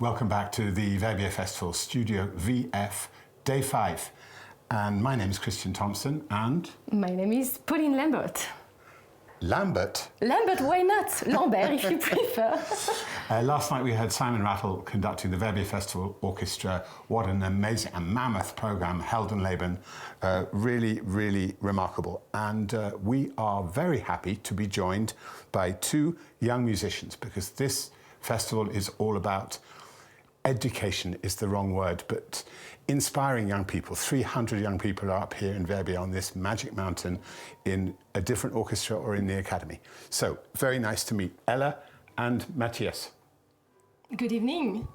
Welcome back to the Verbier Festival, Studio VF, Day 5. And my name is Christian Thompson, and... My name is Pauline Lambert. Lambert? Lambert, why not? Lambert, if you prefer. Last night we heard Simon Rattle conducting the Verbier Festival Orchestra. What an amazing and mammoth program, Heldenleben. Really, really remarkable. And we are very happy to be joined by two young musicians, because this festival is all about education is the wrong word, but inspiring young people. 300 young people are up here in Verbier on this magic mountain in a different orchestra or in the academy. So, very nice to meet Ella and Matthias. Good evening.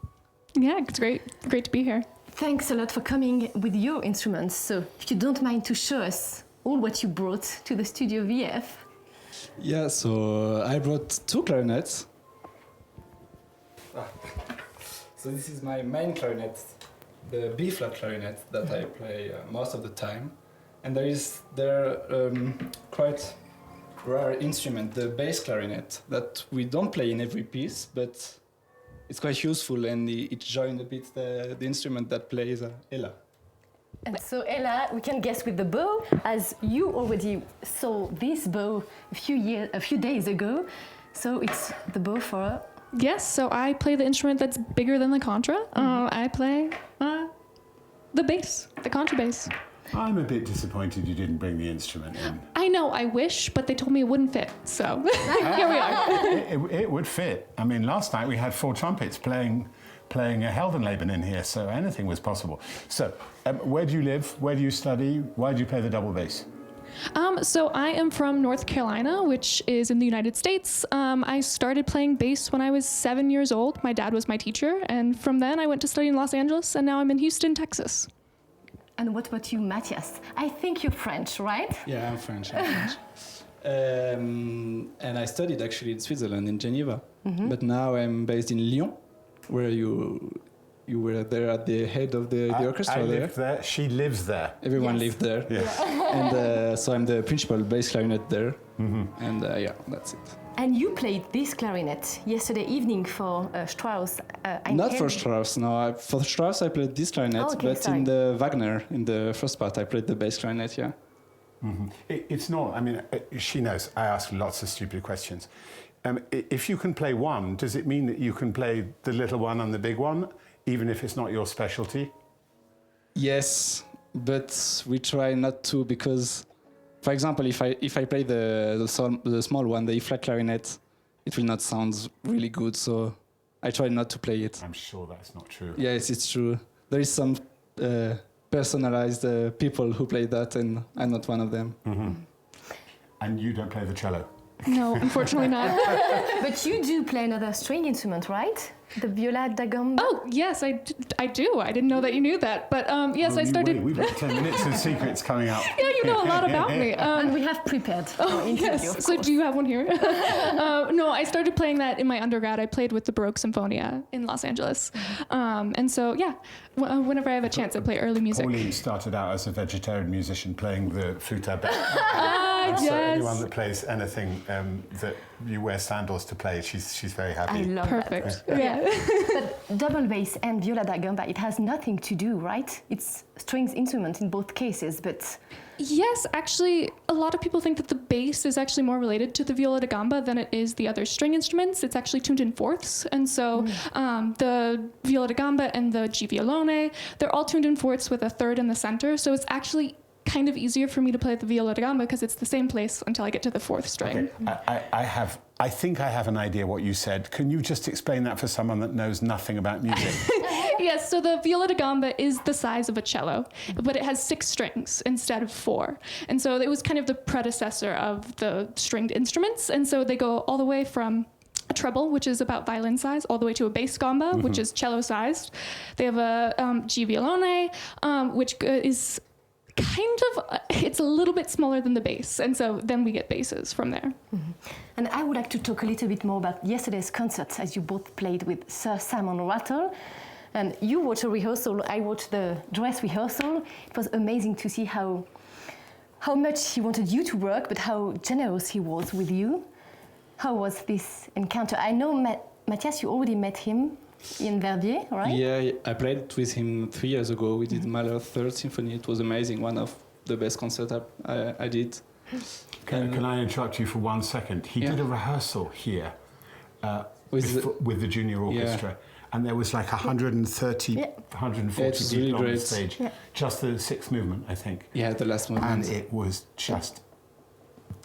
Yeah, it's great to be here. Thanks a lot for coming with your instruments. So, if you don't mind to show us all what you brought to the Studio VF. Yeah, so I brought two clarinets. So this is my main clarinet, the B-flat clarinet that I play most of the time. And there quite rare instrument, the bass clarinet, that we don't play in every piece, but it's quite useful, and it joins a bit the instrument that plays Ella. And so Ella, we can guess with the bow, as you already saw this bow a few days ago. So it's the bow for... Yes, so I play the instrument that's bigger than the contra. I play the bass, the contrabass. I'm a bit disappointed you didn't bring the instrument in. I know, I wish, but they told me it wouldn't fit, so here we are. It would fit. I mean, last night we had 4 trumpets playing a Heldenleben in here, so anything was possible. So, where do you live? Where do you study? Why do you play the double bass? So I am from North Carolina, which is in the United States. I started playing bass when I was 7 years old. My dad was my teacher, and from then I went to study in Los Angeles, and now I'm in Houston, Texas. And what about you, Matthias? I think you're French, right? Yeah, I'm French. And I studied actually in Switzerland, in Geneva. But now I'm based in Lyon, where you were there at the head of the orchestra. I live there. She lives there. Everyone Yes. lived there. Yeah. And so I'm the principal bass clarinet there. And yeah, that's it. And you played this clarinet yesterday evening for Strauss. Not for Strauss, no. For Strauss I played this clarinet, Okay, but sorry. in the Wagner, in the first part, I played the bass clarinet, yeah. It's not, I mean, she knows I ask lots of stupid questions. If you can play one, does it mean that you can play the little one and the big one, even if it's not your specialty? Yes, but we try not to, because, for example, if I play the small one, the E-flat clarinet, it will not sound really good, so I try not to play it. I'm sure that's not true. Yes, it's true. There is some personalized people who play that, and I'm not one of them. And you don't play the cello? No, unfortunately not. But you do play another string instrument, right? The viola da gamba? Oh, yes, I do. I didn't know that you knew that. But yes, I started... We've got 10 minutes of secrets coming up. Yeah, you know a lot about me. And we have prepared our interview, Yes, of so course. do you have one here? No, I started playing that in my undergrad. I played with the Baroque Sinfonia in Los Angeles. And so, yeah, whenever I have a chance, I play early music. Pauline started out as a vegetarian musician playing the flute à bec. So yes. anyone that plays anything that you wear sandals to play, she's very happy. I love Perfect. that. Yeah. But double bass and viola da gamba, it has nothing to do, right? It's strings instrument in both cases, but... Yes, actually, a lot of people think that the bass is actually more related to the viola da gamba than it is the other string instruments. It's actually tuned in fourths, and so the viola da gamba and the G violone, they're all tuned in fourths with a third in the center, so it's actually kind of easier for me to play the viola da gamba because it's the same place until I get to the fourth string. Okay. I think I have an idea what you said. Can you just explain that for someone that knows nothing about music? Yes, so the viola da gamba is the size of a cello, but it has 6 strings instead of 4. And so it was kind of the predecessor of the stringed instruments. And so they go all the way from a treble, which is about violin size, all the way to a bass gamba, which is cello sized. They have a G violone, which is kind of, it's a little bit smaller than the bass, and so then we get basses from there. And I would like to talk a little bit more about yesterday's concert, as you both played with Sir Simon Rattle. And you watched a rehearsal, I watched the dress rehearsal. It was amazing to see how much he wanted you to work, but how generous he was with you. How was this encounter? I know, Matthias, you already met him in Verbier, right? Yeah, I played with him 3 years ago. We did Mahler's Third Symphony. It was amazing. One of the best concerts I did. Can I interrupt you for 1 second? He did a rehearsal here with the junior orchestra, and there was like 130, 140 people on the stage. Yeah. Just the sixth movement, I think. Yeah, the last movement. And it was just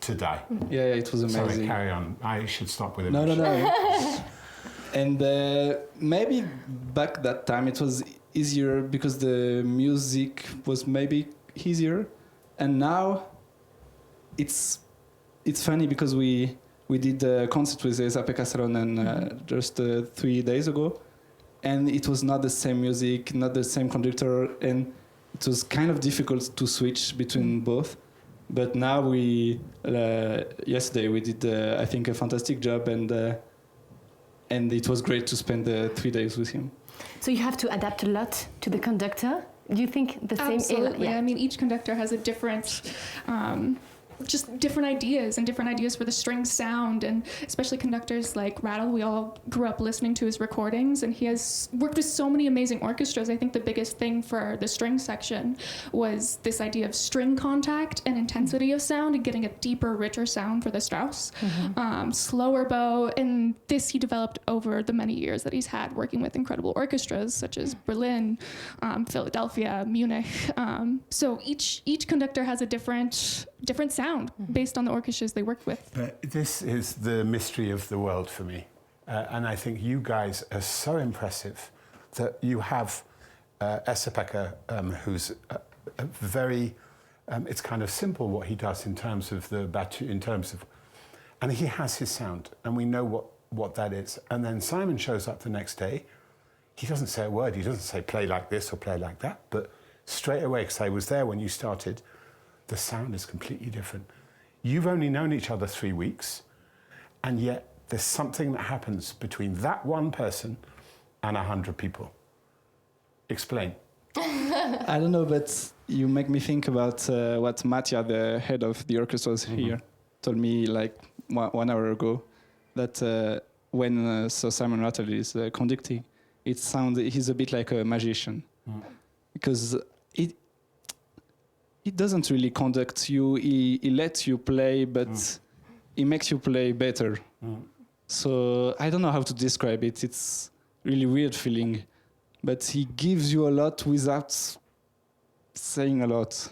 to die. Yeah, it was amazing. Sorry, carry on. I should stop with it. No. And maybe back that time it was easier because the music was maybe easier, and now it's funny because we did a concert with Esa-Pekka Salonen just 3 days ago, and it was not the same music, not the same conductor, and it was kind of difficult to switch between both. But now yesterday we did I think a fantastic job, and it was great to spend 3 days with him. So you have to adapt a lot to the conductor. Do you think the same? Absolutely. I mean, each conductor has a different, just different ideas for the string sound, and especially conductors like Rattle. We all grew up listening to his recordings, and he has worked with so many amazing orchestras. I think the biggest thing for the string section was this idea of string contact and intensity of sound, and getting a deeper, richer sound for the Strauss. Slower bow, and this he developed over the many years that he's had working with incredible orchestras such as Berlin, Philadelphia, Munich. So each conductor has a different sound based on the orchestras they work with. This is the mystery of the world for me. And I think you guys are so impressive that you have Esa-Pekka, who's a very, it's kind of simple what he does in terms of and he has his sound, and we know what that is. And then Simon shows up the next day. He doesn't say a word. He doesn't say play like this or play like that, but straight away, because I was there when you started, the sound is completely different. You've only known each other 3 weeks, and yet there's something that happens between that one person and 100 people. Explain. I don't know, but you make me think about what Mattia, the head of the orchestras here, told me like 1 hour ago, that when Sir Simon Rattle is conducting, he's a bit like a magician, because he doesn't really conduct you. He lets you play, but he makes you play better. So I don't know how to describe it. It's really weird feeling, but he gives you a lot without saying a lot.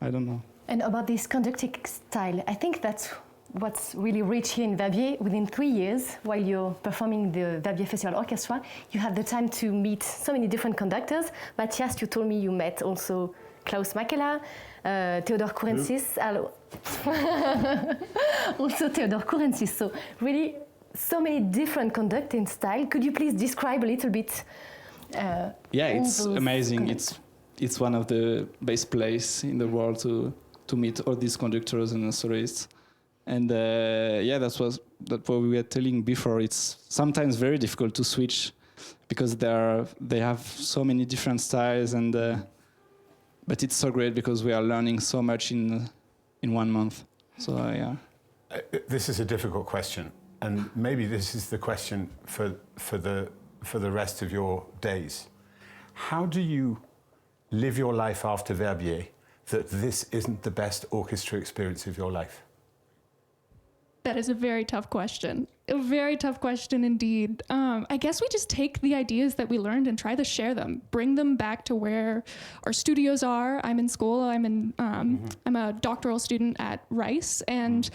I don't know. And about this conducting style, I think that's what's really rich here in Verbier. Within 3 years, while you're performing the Verbier Festival Orchestra, you have the time to meet so many different conductors. Matthias, you told me you met also Klaus Makela, Theodor Kurensis, also Theodor Kurensis. So really, so many different conducting styles. Could you please describe a little bit? It's amazing. It's one of the best places in the world to meet all these conductors and soloists. And that's what we were telling before. It's sometimes very difficult to switch because they have so many different styles, and but it's so great because we are learning so much in 1 month. So This is a difficult question, and maybe this is the question for the rest of your days. How do you live your life after Verbier that this isn't the best orchestra experience of your life? That is a very tough question. A very tough question indeed. I guess we just take the ideas that we learned and try to share them, bring them back to where our studios are. I'm in school. I'm a doctoral student at Rice, and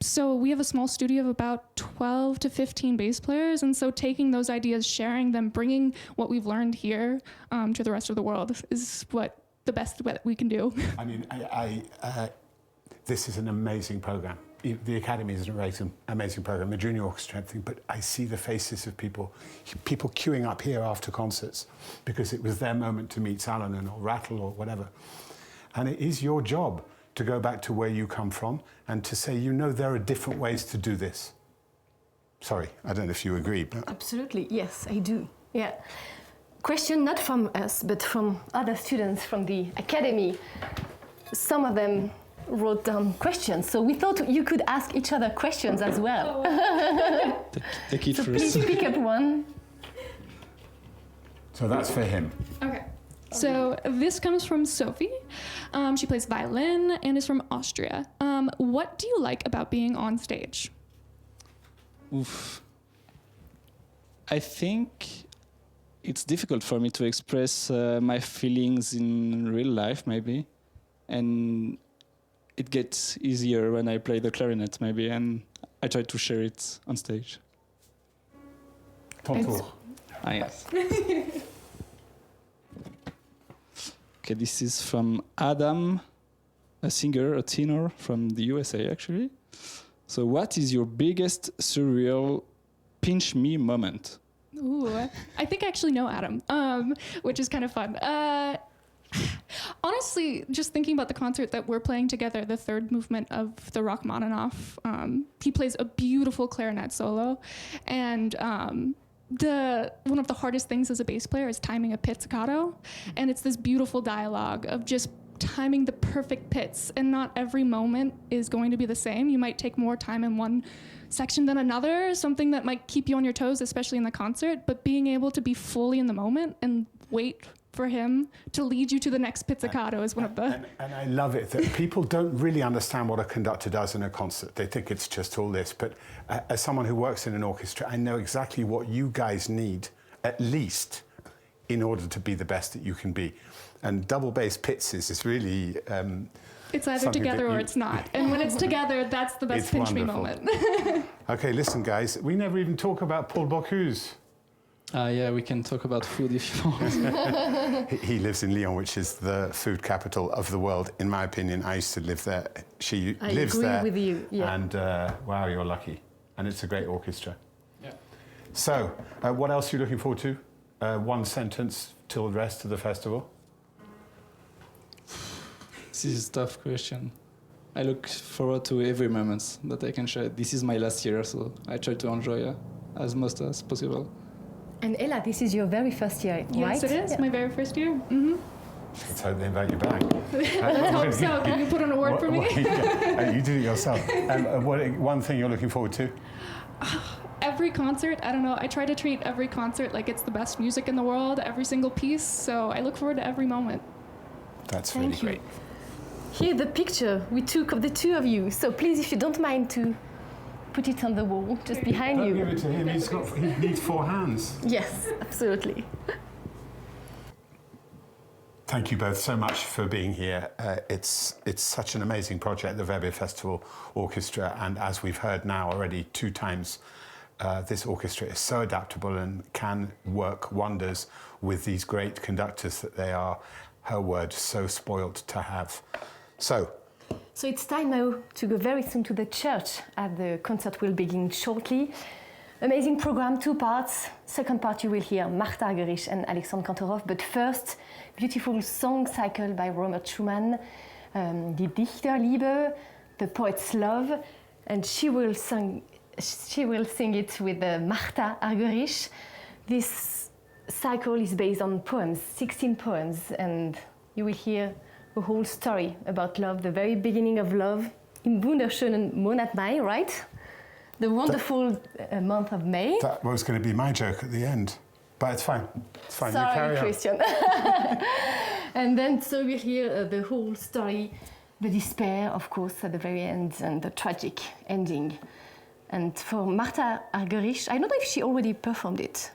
so we have a small studio of about 12 to 15 bass players, and so taking those ideas, sharing them, bringing what we've learned here to the rest of the world is the best that we can do. I mean, this is an amazing program. The Academy is an amazing program, the junior orchestra, everything, but I see the faces of people queuing up here after concerts because it was their moment to meet Salonen or Rattle or whatever. And it is your job to go back to where you come from and to say, there are different ways to do this. Sorry, I don't know if you agree. But Absolutely, yes, I do. Yeah. Question not from us, but from other students from the Academy. Some of them wrote down questions, so we thought you could ask each other questions as well. Take it so first. Please pick up one. So that's for him. Okay. So this comes from Sophie. She plays violin and is from Austria. What do you like about being on stage? Oof. I think it's difficult for me to express my feelings in real life, maybe. And it gets easier when I play the clarinet, maybe, and I try to share it on stage. Ton tour. Ah, yes. Okay, this is from Adam, a singer, a tenor from the USA, actually. So what is your biggest surreal pinch me moment? Ooh, I think I actually know Adam, which is kind of fun. Honestly, just thinking about the concert that we're playing together, the third movement of the Rachmaninov, he plays a beautiful clarinet solo, and one of the hardest things as a bass player is timing a pizzicato, and it's this beautiful dialogue of just timing the perfect pits, and not every moment is going to be the same. You might take more time in one section than another, something that might keep you on your toes, especially in the concert, but being able to be fully in the moment and wait for him to lead you to the next pizzicato is one of the... And I love it that people don't really understand what a conductor does in a concert. They think it's just all this. But as someone who works in an orchestra, I know exactly what you guys need, at least, in order to be the best that you can be. And double bass pits is really... it's either together or it's not. And when it's together, that's the best pinch me moment. Okay, listen, guys. We never even talk about Paul Bocuse. Yeah, we can talk about food if you want. He lives in Lyon, which is the food capital of the world, in my opinion. I used to live there. She lives there. I agree with you, yeah. And wow, you're lucky. And it's a great orchestra. Yeah. So, what else are you looking forward to? One sentence till the rest of the festival? This is a tough question. I look forward to every moment that I can share. This is my last year, so I try to enjoy as much as possible. And Ella, this is your very first year, right? Yes, it is. Yeah. My very first year. Mm-hmm. Let's hope they invite you back. Let's hope so. Can you put on a word for me? You did it yourself. One thing you're looking forward to? Every concert, I don't know, I try to treat every concert like it's the best music in the world, every single piece, so I look forward to every moment. That's Thank really you. great. Here, the picture we took of the two of you. So please, if you don't mind to put it on the wall, just behind Don't you. give it to him. He needs 4 hands. Yes, absolutely. Thank you both so much for being here. It's such an amazing project, the Verbier Festival Orchestra, and as we've heard now already 2 times, this orchestra is so adaptable and can work wonders with these great conductors that they are, her word, so spoiled to have. So it's time now to go very soon to the church, as the concert will begin shortly. Amazing program, 2 parts. Second part you will hear Martha Argerich and Alexandre Kantorow, but first, beautiful song cycle by Robert Schumann, the Dichterliebe, the poet's love, and she will sing it with Martha Argerich. This cycle is based on poems, 16 poems, and you will hear a whole story about love, the very beginning of love in wunderschönen Monat Mai, right? The wonderful month of May. that was going to be my joke at the end, but it's fine. It's fine. Sorry, you carry Christian. And then so we'll hear the whole story, the despair, of course, at the very end, and the tragic ending. And for Martha Argerich, I don't know if she already performed it.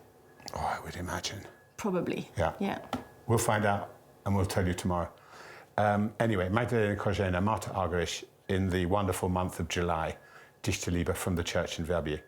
Oh, I would imagine. Probably. Yeah. We'll find out and we'll tell you tomorrow. Anyway, Magdalena Kožená, Martha Argerich in the wonderful month of July, Dichterliebe from the church in Verbier.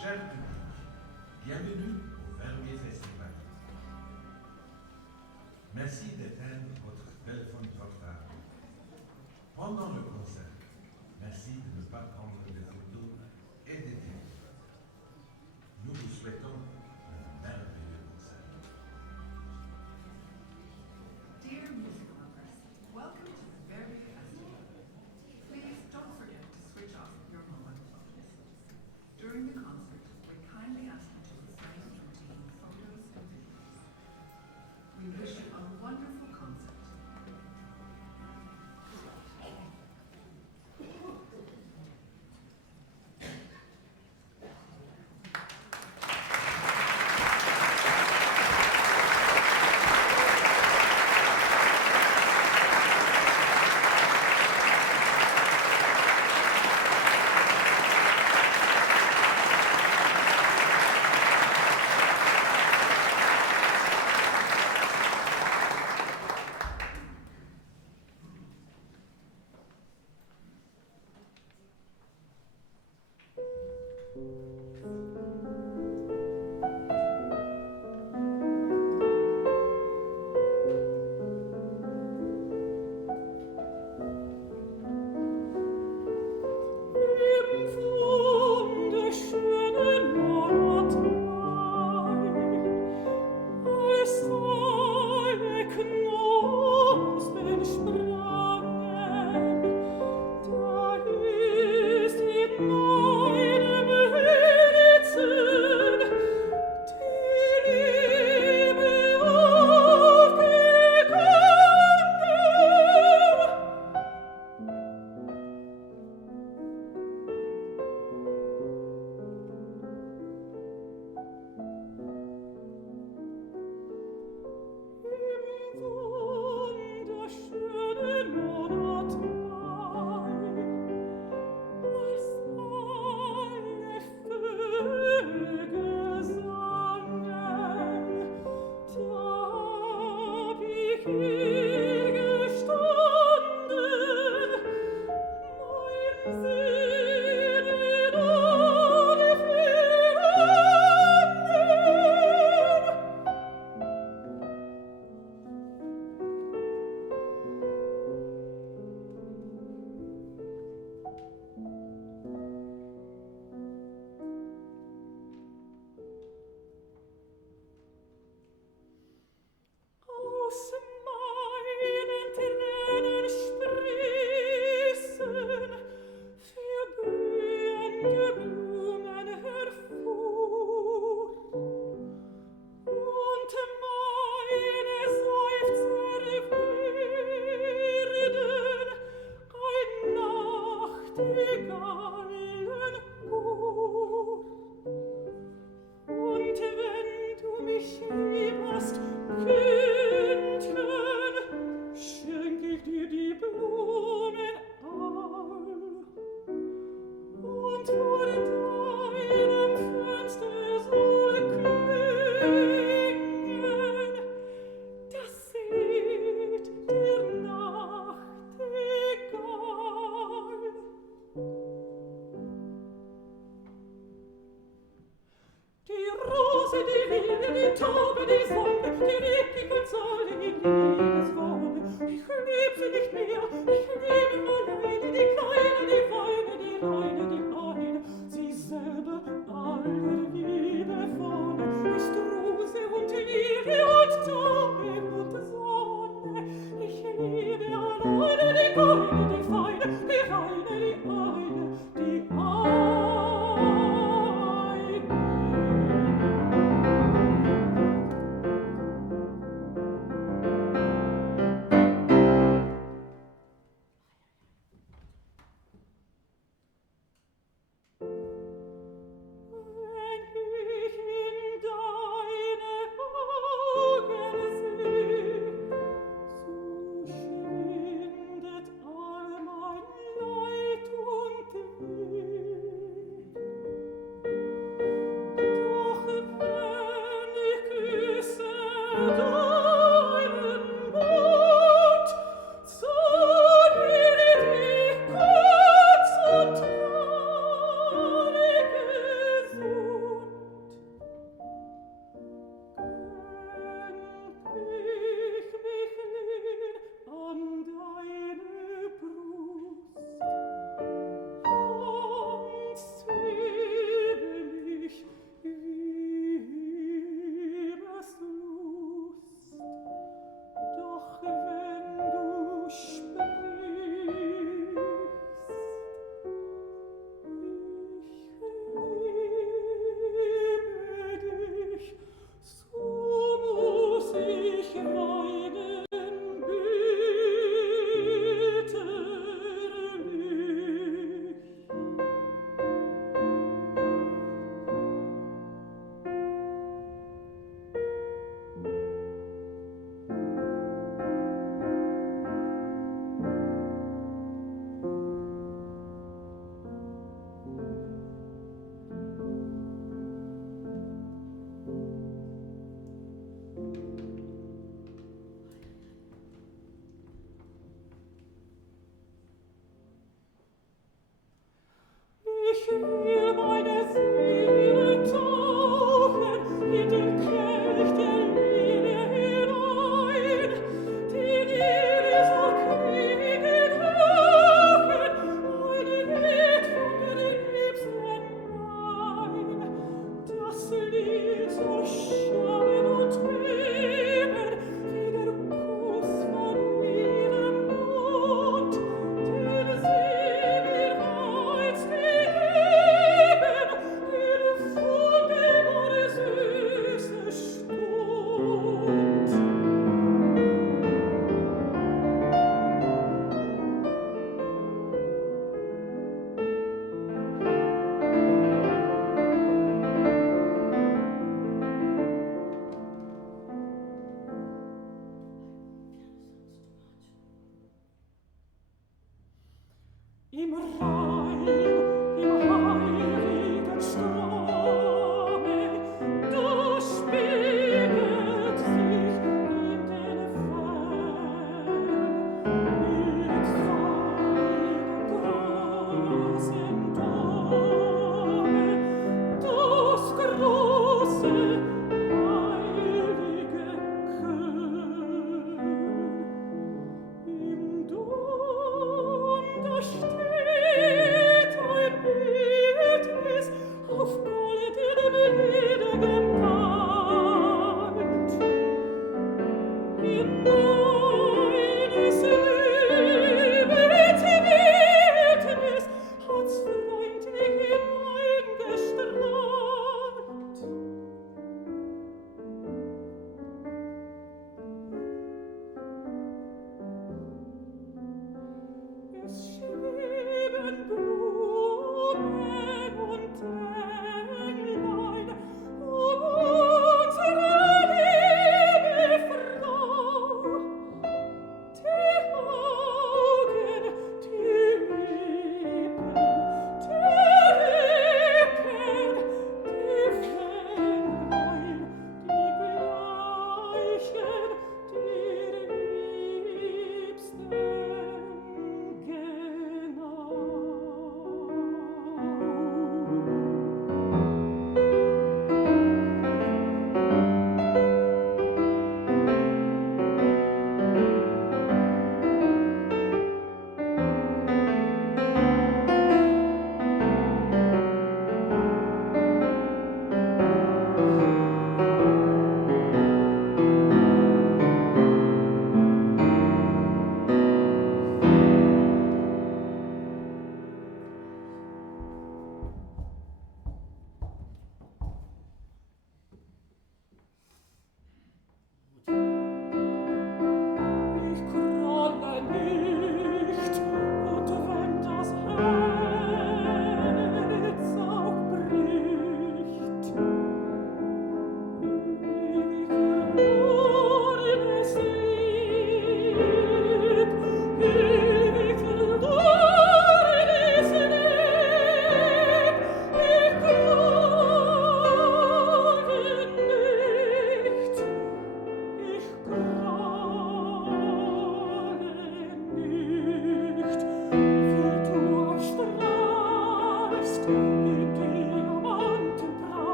Cher public, bienvenue au Verbier Festival. Merci d'éteindre votre téléphone portable. Pendant le concert, merci de ne pas prendre des photos et des vidéos. Nous vous souhaitons un merveilleux concert. Dear music lovers, welcome to the Verbier Festival. Please don't forget to switch off your mobile phones. During the concert, we kindly ask you to refrain from taking photos and videos. We wish you a wonderful concert.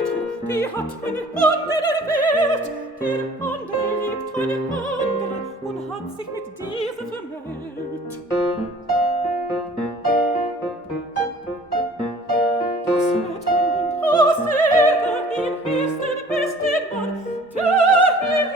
Mädchen, die hat einen besten Mann, der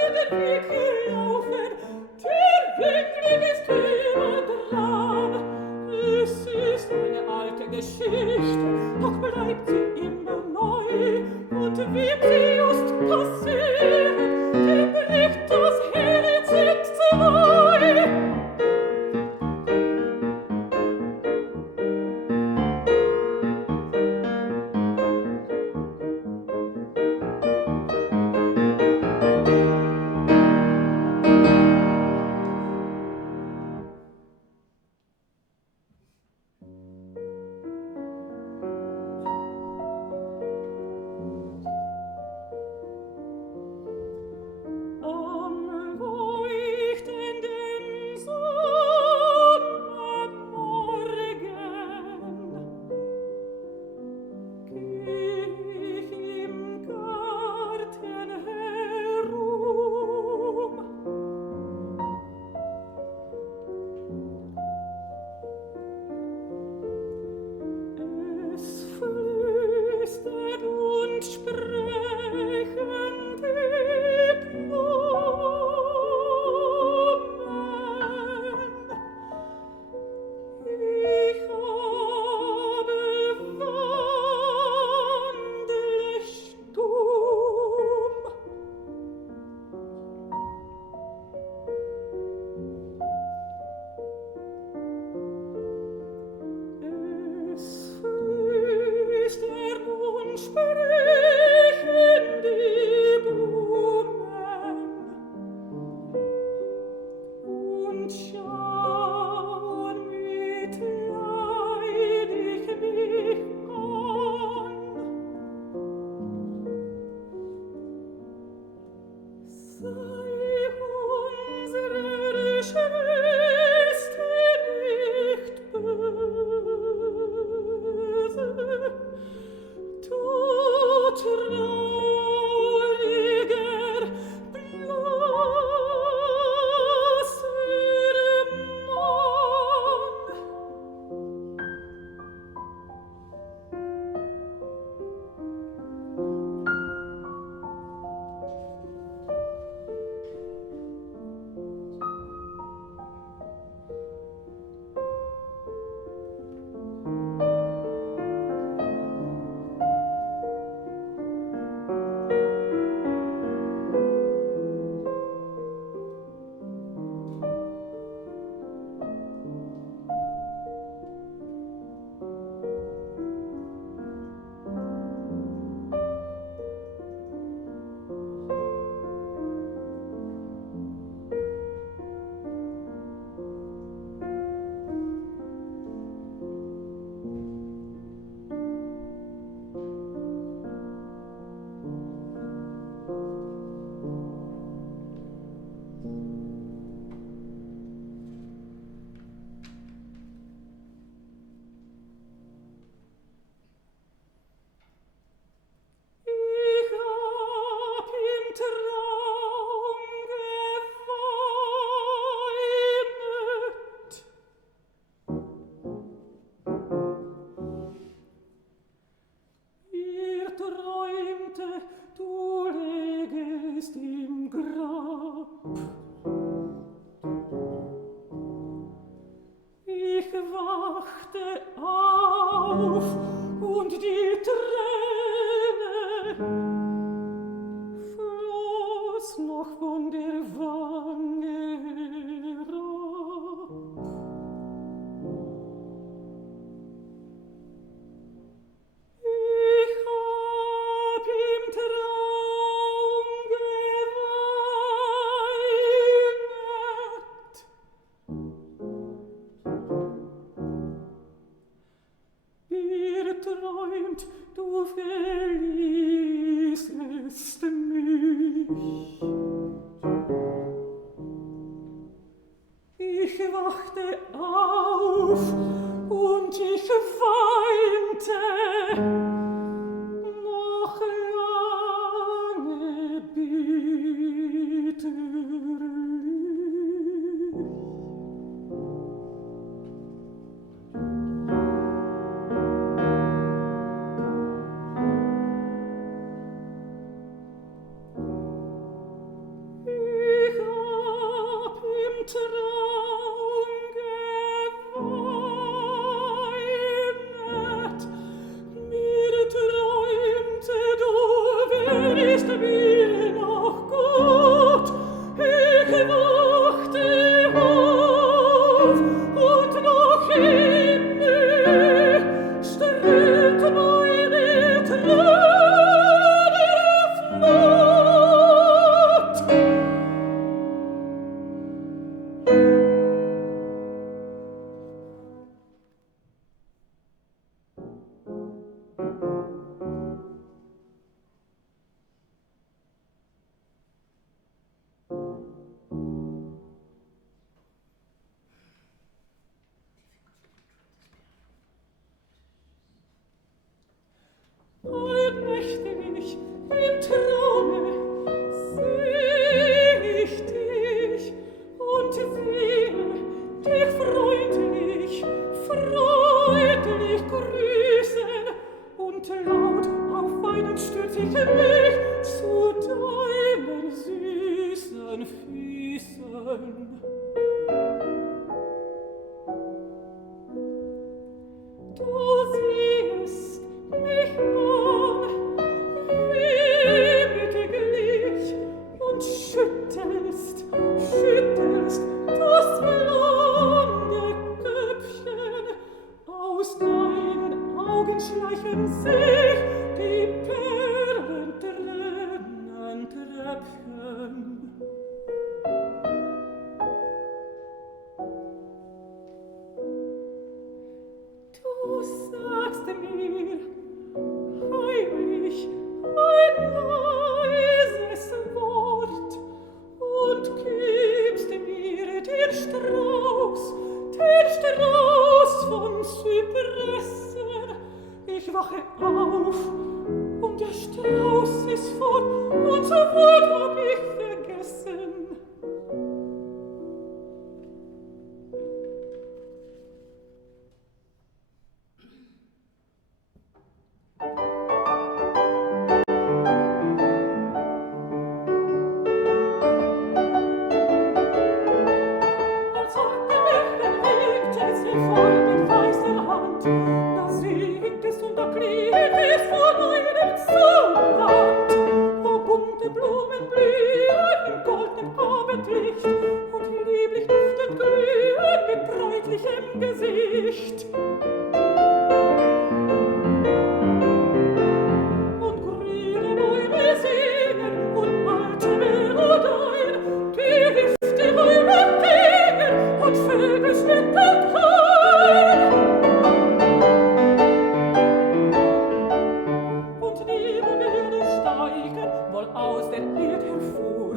Himmel aus der Erde hervor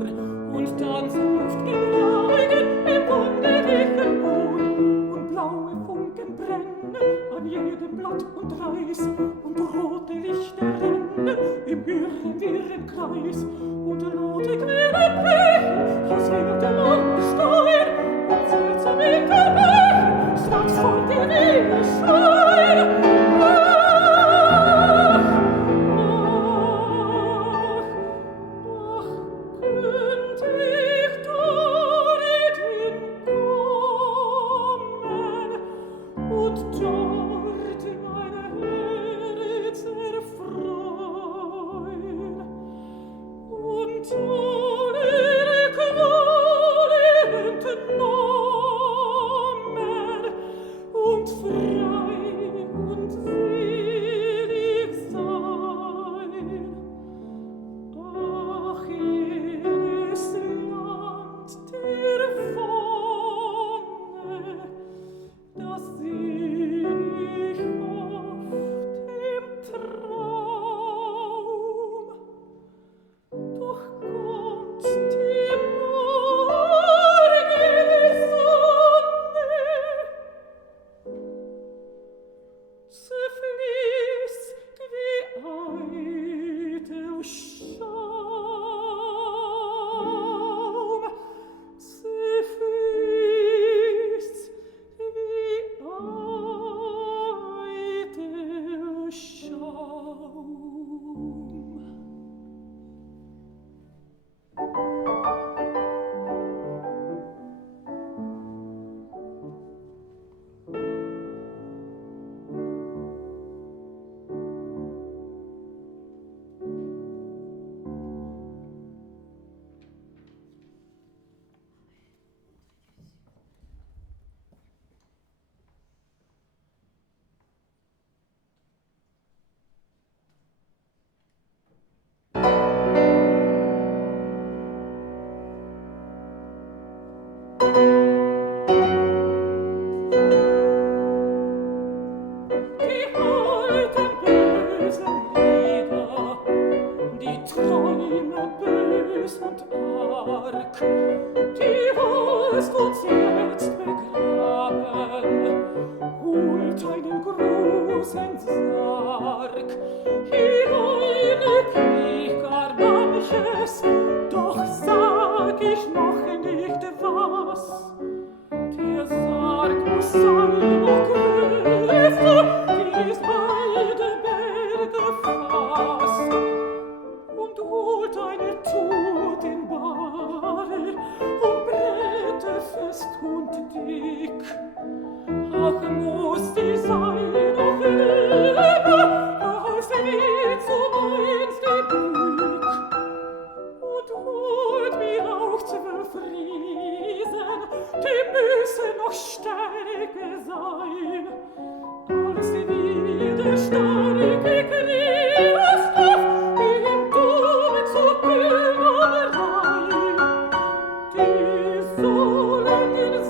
und dann sanft getragen im wunderlichen Chor. Und blaue Funken brennen an jedem Blatt und Reis und rote Lichter rennen im wirren Kreis und laute Quellen brechen aus wildem Marmorstein und seltsam Winkelbechen statt vor der Wege Schein.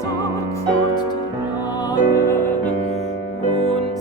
Sorgfalt tragen und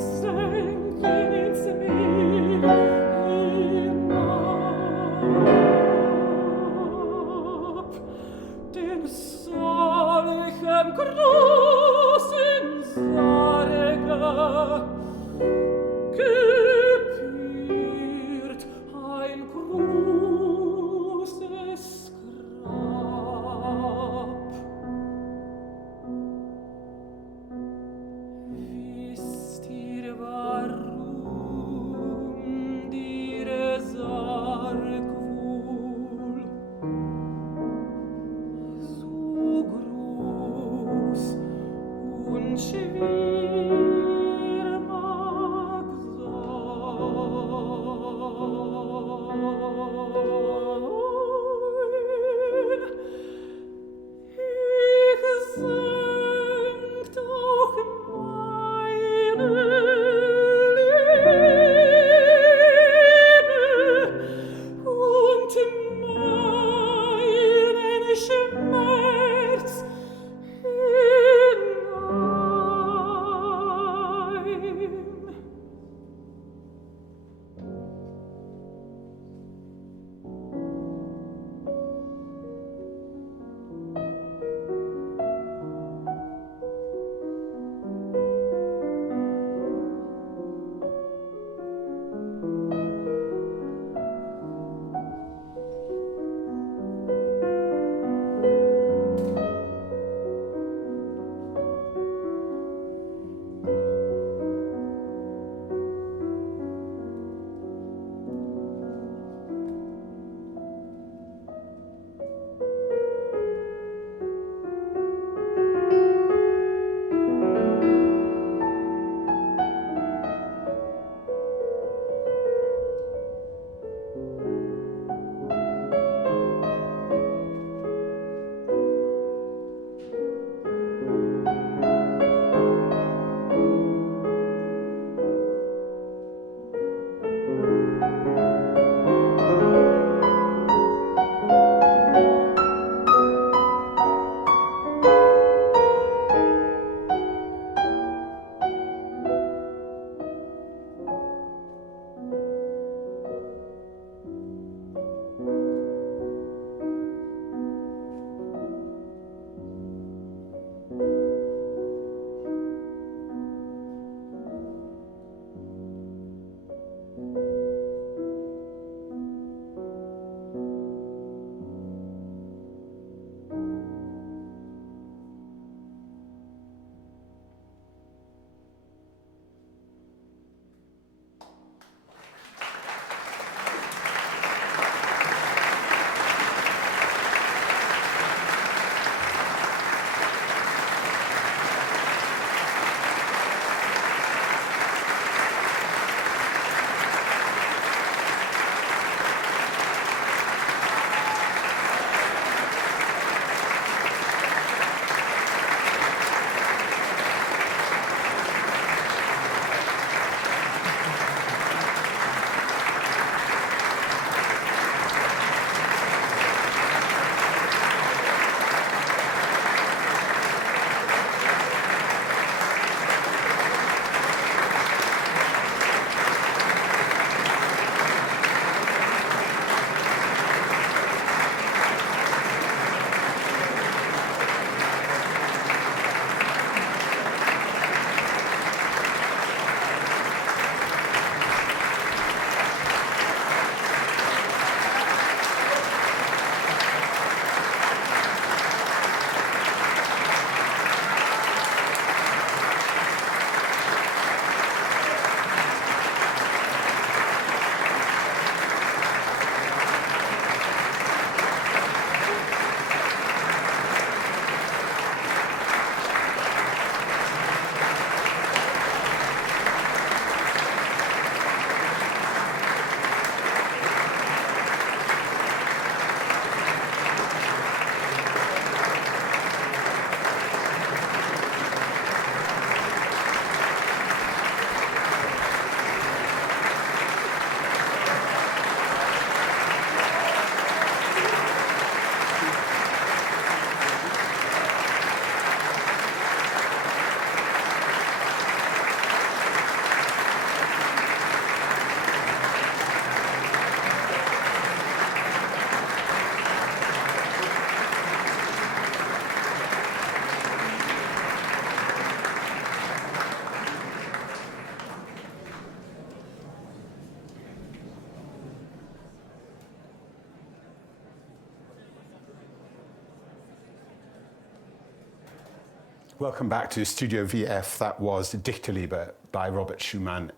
Welcome back to Studio VF. That was Dichterliebe by Robert Schumann,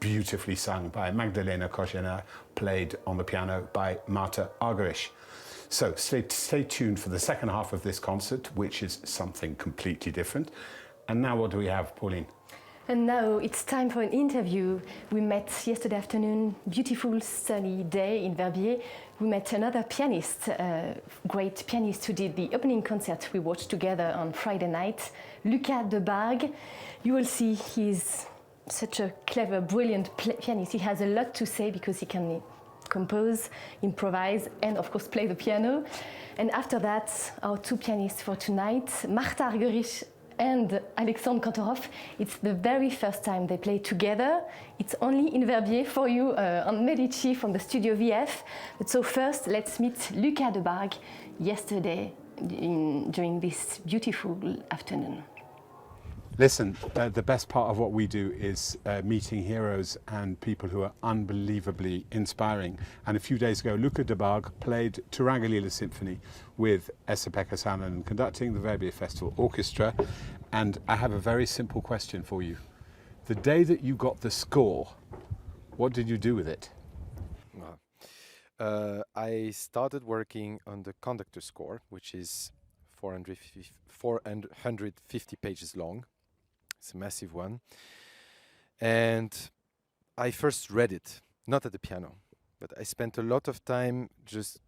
beautifully sung by Magdalena Kožená, played on the piano by Marta Argerich. So stay tuned for the second half of this concert, which is something completely different. And now what do we have, Pauline? And now it's time for an interview. We met yesterday afternoon, beautiful sunny day in Verbier. We met another pianist, great pianist who did the opening concert we watched together on Friday night, Lucas de Bargue. You will see he's such a clever, brilliant pianist. He has a lot to say because he can compose, improvise, and of course play the piano. And after that, our two pianists for tonight, Marta Argerich and Alexandre Kantorow. It's the very first time they play together. It's only in Verbier for you on Medici from the Studio VF. But so first, let's meet Lucas de Bargue yesterday during this beautiful afternoon. Listen, the best part of what we do is meeting heroes and people who are unbelievably inspiring. And a few days ago, Lucas de Bargue played Tribulations Symphony with Esa-Pekka Salonen conducting the Verbier Festival Orchestra. And I have a very simple question for you. The day that you got the score, what did you do with it? I started working on the conductor score, which is 450 pages long. It's a massive one. And I first read it, not at the piano, but I spent a lot of time just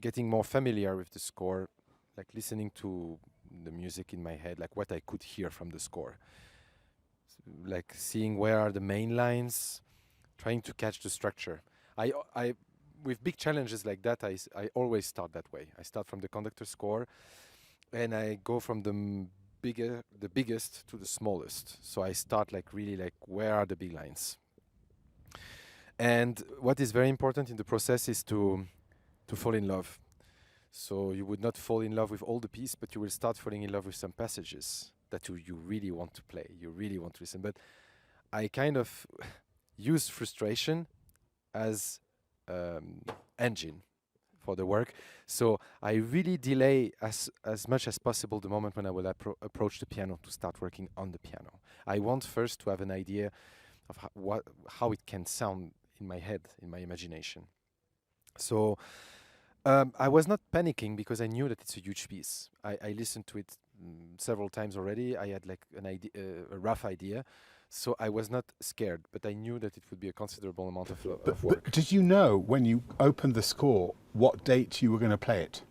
getting more familiar with the score, like listening to the music in my head, like what I could hear from the score. Like seeing where are the main lines, trying to catch the structure. I with big challenges like that, I always start that way. I start from the conductor score and I go from the biggest to the smallest. So I start like really like where are the big lines. And what is very important in the process is to fall in love. So you would not fall in love with all the piece, but you will start falling in love with some passages that you really want to play, you really want to listen. But I kind of use frustration as engine for the work. So I really delay as much as possible the moment when I will approach the piano to start working on the piano. I want first to have an idea of how it can sound in my head, in my imagination. So I was not panicking because I knew that it's a huge piece. I listened to it several times already. I had like an idea, a rough idea. So I was not scared, but I knew that it would be a considerable amount of work. But did you know when you opened the score what date you were going to play it?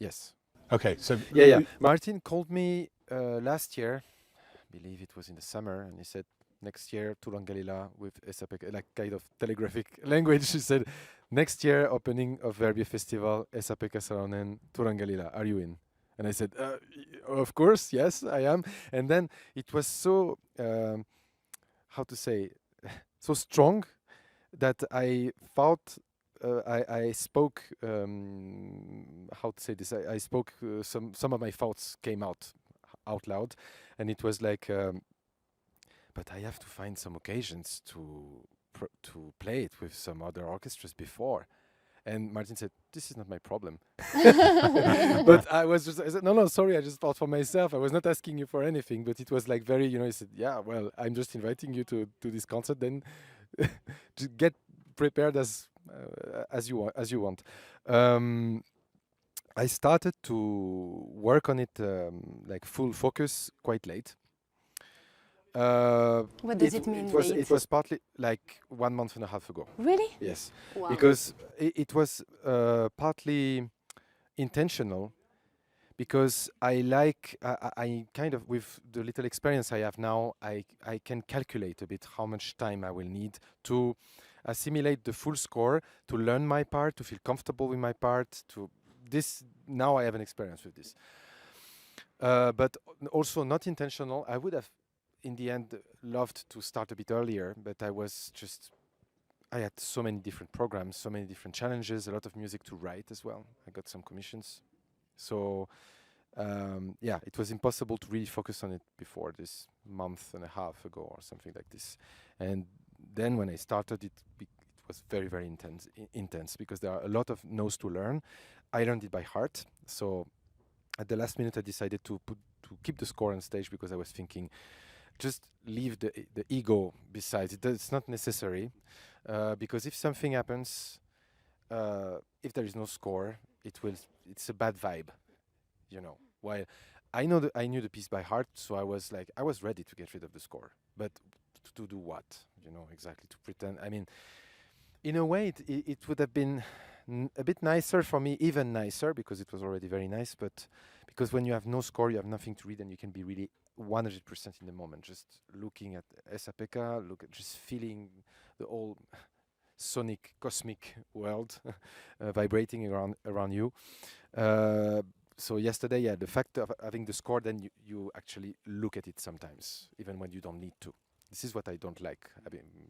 Yes. Okay, so... Yeah. Martin called me last year, I believe it was in the summer, and he said, next year, Turangalila with Esa-Pekka, like kind of telegraphic language. He said, next year, opening of Verbier Festival, Esa-Pekka Salonen, Turangalila, are you in? And I said, of course, yes, I am. And then it was so... so strong that I thought I spoke. I spoke. Some of my thoughts came out loud, and it was like. But I have to find some occasions to play it with some other orchestras before. And Martin said, "This is not my problem." But I said, no, sorry, I just thought for myself. I was not asking you for anything, but it was like very, he said, yeah, well, I'm just inviting you to this concert, then to get prepared as you want. I started to work on it like full focus quite late. What does it mean? It was partly like 1 month and a half ago. Really? Yes. Wow. Because it was partly intentional, because I kind of, with the little experience I have now, I can calculate a bit how much time I will need to assimilate the full score, to learn my part, to feel comfortable with my part. Now I have an experience with this. But also not intentional. I would have, in the end, loved to start a bit earlier, but I had so many different programs, so many different challenges, a lot of music to write as well. I got some commissions. So, it was impossible to really focus on it before this month and a half ago or something like this. And then when I started, it was very, very intense because there are a lot of notes to learn. I learned it by heart. So at the last minute, I decided to put keep the score on stage because I was thinking, just leave the ego beside it. It's not necessary, because if something happens, if there is no score, it's a bad vibe, you know. While I knew the piece by heart, so I was ready to get rid of the score, but to do what, you know, exactly, to pretend. I mean, in a way, it would have been a bit nicer for me, even nicer, because it was already very nice, but because when you have no score, you have nothing to read, and you can be really 100% in the moment, just looking at SAPK, just feeling the whole sonic, cosmic world vibrating around you. So yesterday, the fact of having the score, then you actually look at it sometimes, even when you don't need to. This is what I don't like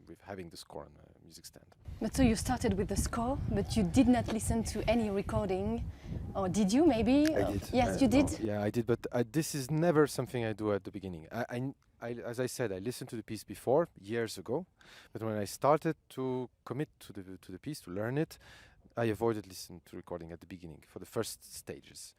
with having the score on a music stand. But so you started with the score, but you did not listen to any recording, or did you maybe? I did. Yes, you did? Yeah, I did, but this is never something I do at the beginning. As I said, I listened to the piece before, years ago, but when I started to commit to the piece, to learn it, I avoided listening to recording at the beginning, for the first stages.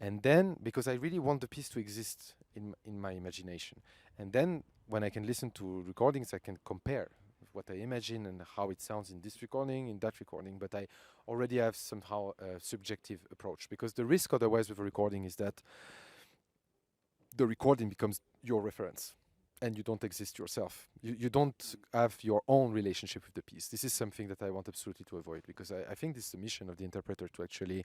And then, because I really want the piece to exist in my imagination. And then, when I can listen to recordings, I can compare what I imagine and how it sounds in this recording, in that recording, but I already have somehow a subjective approach, because the risk otherwise with a recording is that the recording becomes your reference and you don't exist yourself. You don't have your own relationship with the piece. This is something that I want absolutely to avoid, because I think this is the mission of the interpreter, to actually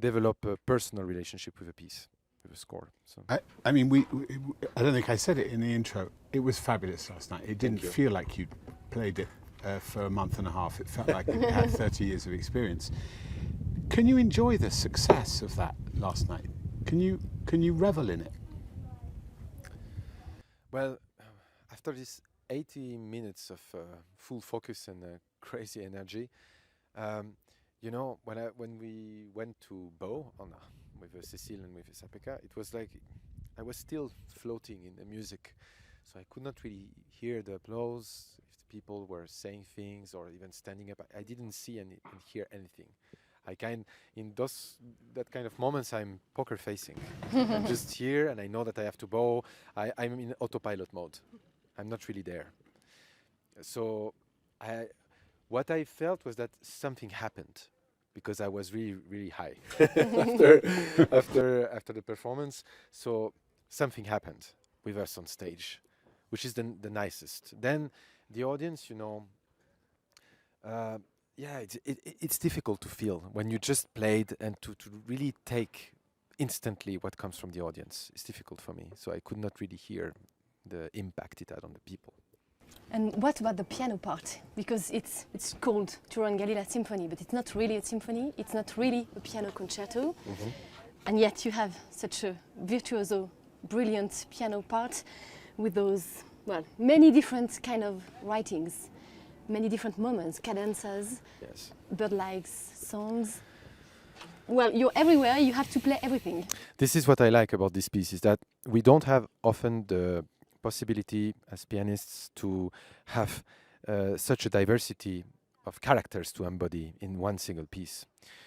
develop a personal relationship with a piece, with a score. So I mean, I don't think I said it in the intro. It was fabulous last night. It didn't feel like you'd played it for a month and a half. It felt like you had 30 years of experience. Can you enjoy the success of that last night? Can you revel in it? Well, after this 80 minutes of full focus and crazy energy, you know, when we went to Bow with Cécile and with SAPK, it was like I was still floating in the music, so I could not really hear the applause, if the people were saying things or even standing up. I didn't see and hear anything. In that kind of moments, I'm poker facing. I'm just here, and I know that I have to bow. I'm in autopilot mode. I'm not really there. So what I felt was that something happened, because I was really, really high after the performance. So something happened with us on stage, which is the nicest. Then the audience, you know, it's difficult to feel when you just played, and to really take instantly what comes from the audience. It's difficult for me, so I could not really hear the impact it had on the people. And what about the piano part? Because it's called Turangalila Symphony, but it's not really a symphony, it's not really a piano concerto. Mm-hmm. And yet you have such a virtuoso, brilliant piano part with those, well, many different kind of writings, many different moments, cadences, Yes. bird-likes, songs. Well, you're everywhere, you have to play everything. This is what I like about this piece, is that we don't have often the possibility as pianists to have such a diversity of characters to embody in one single piece.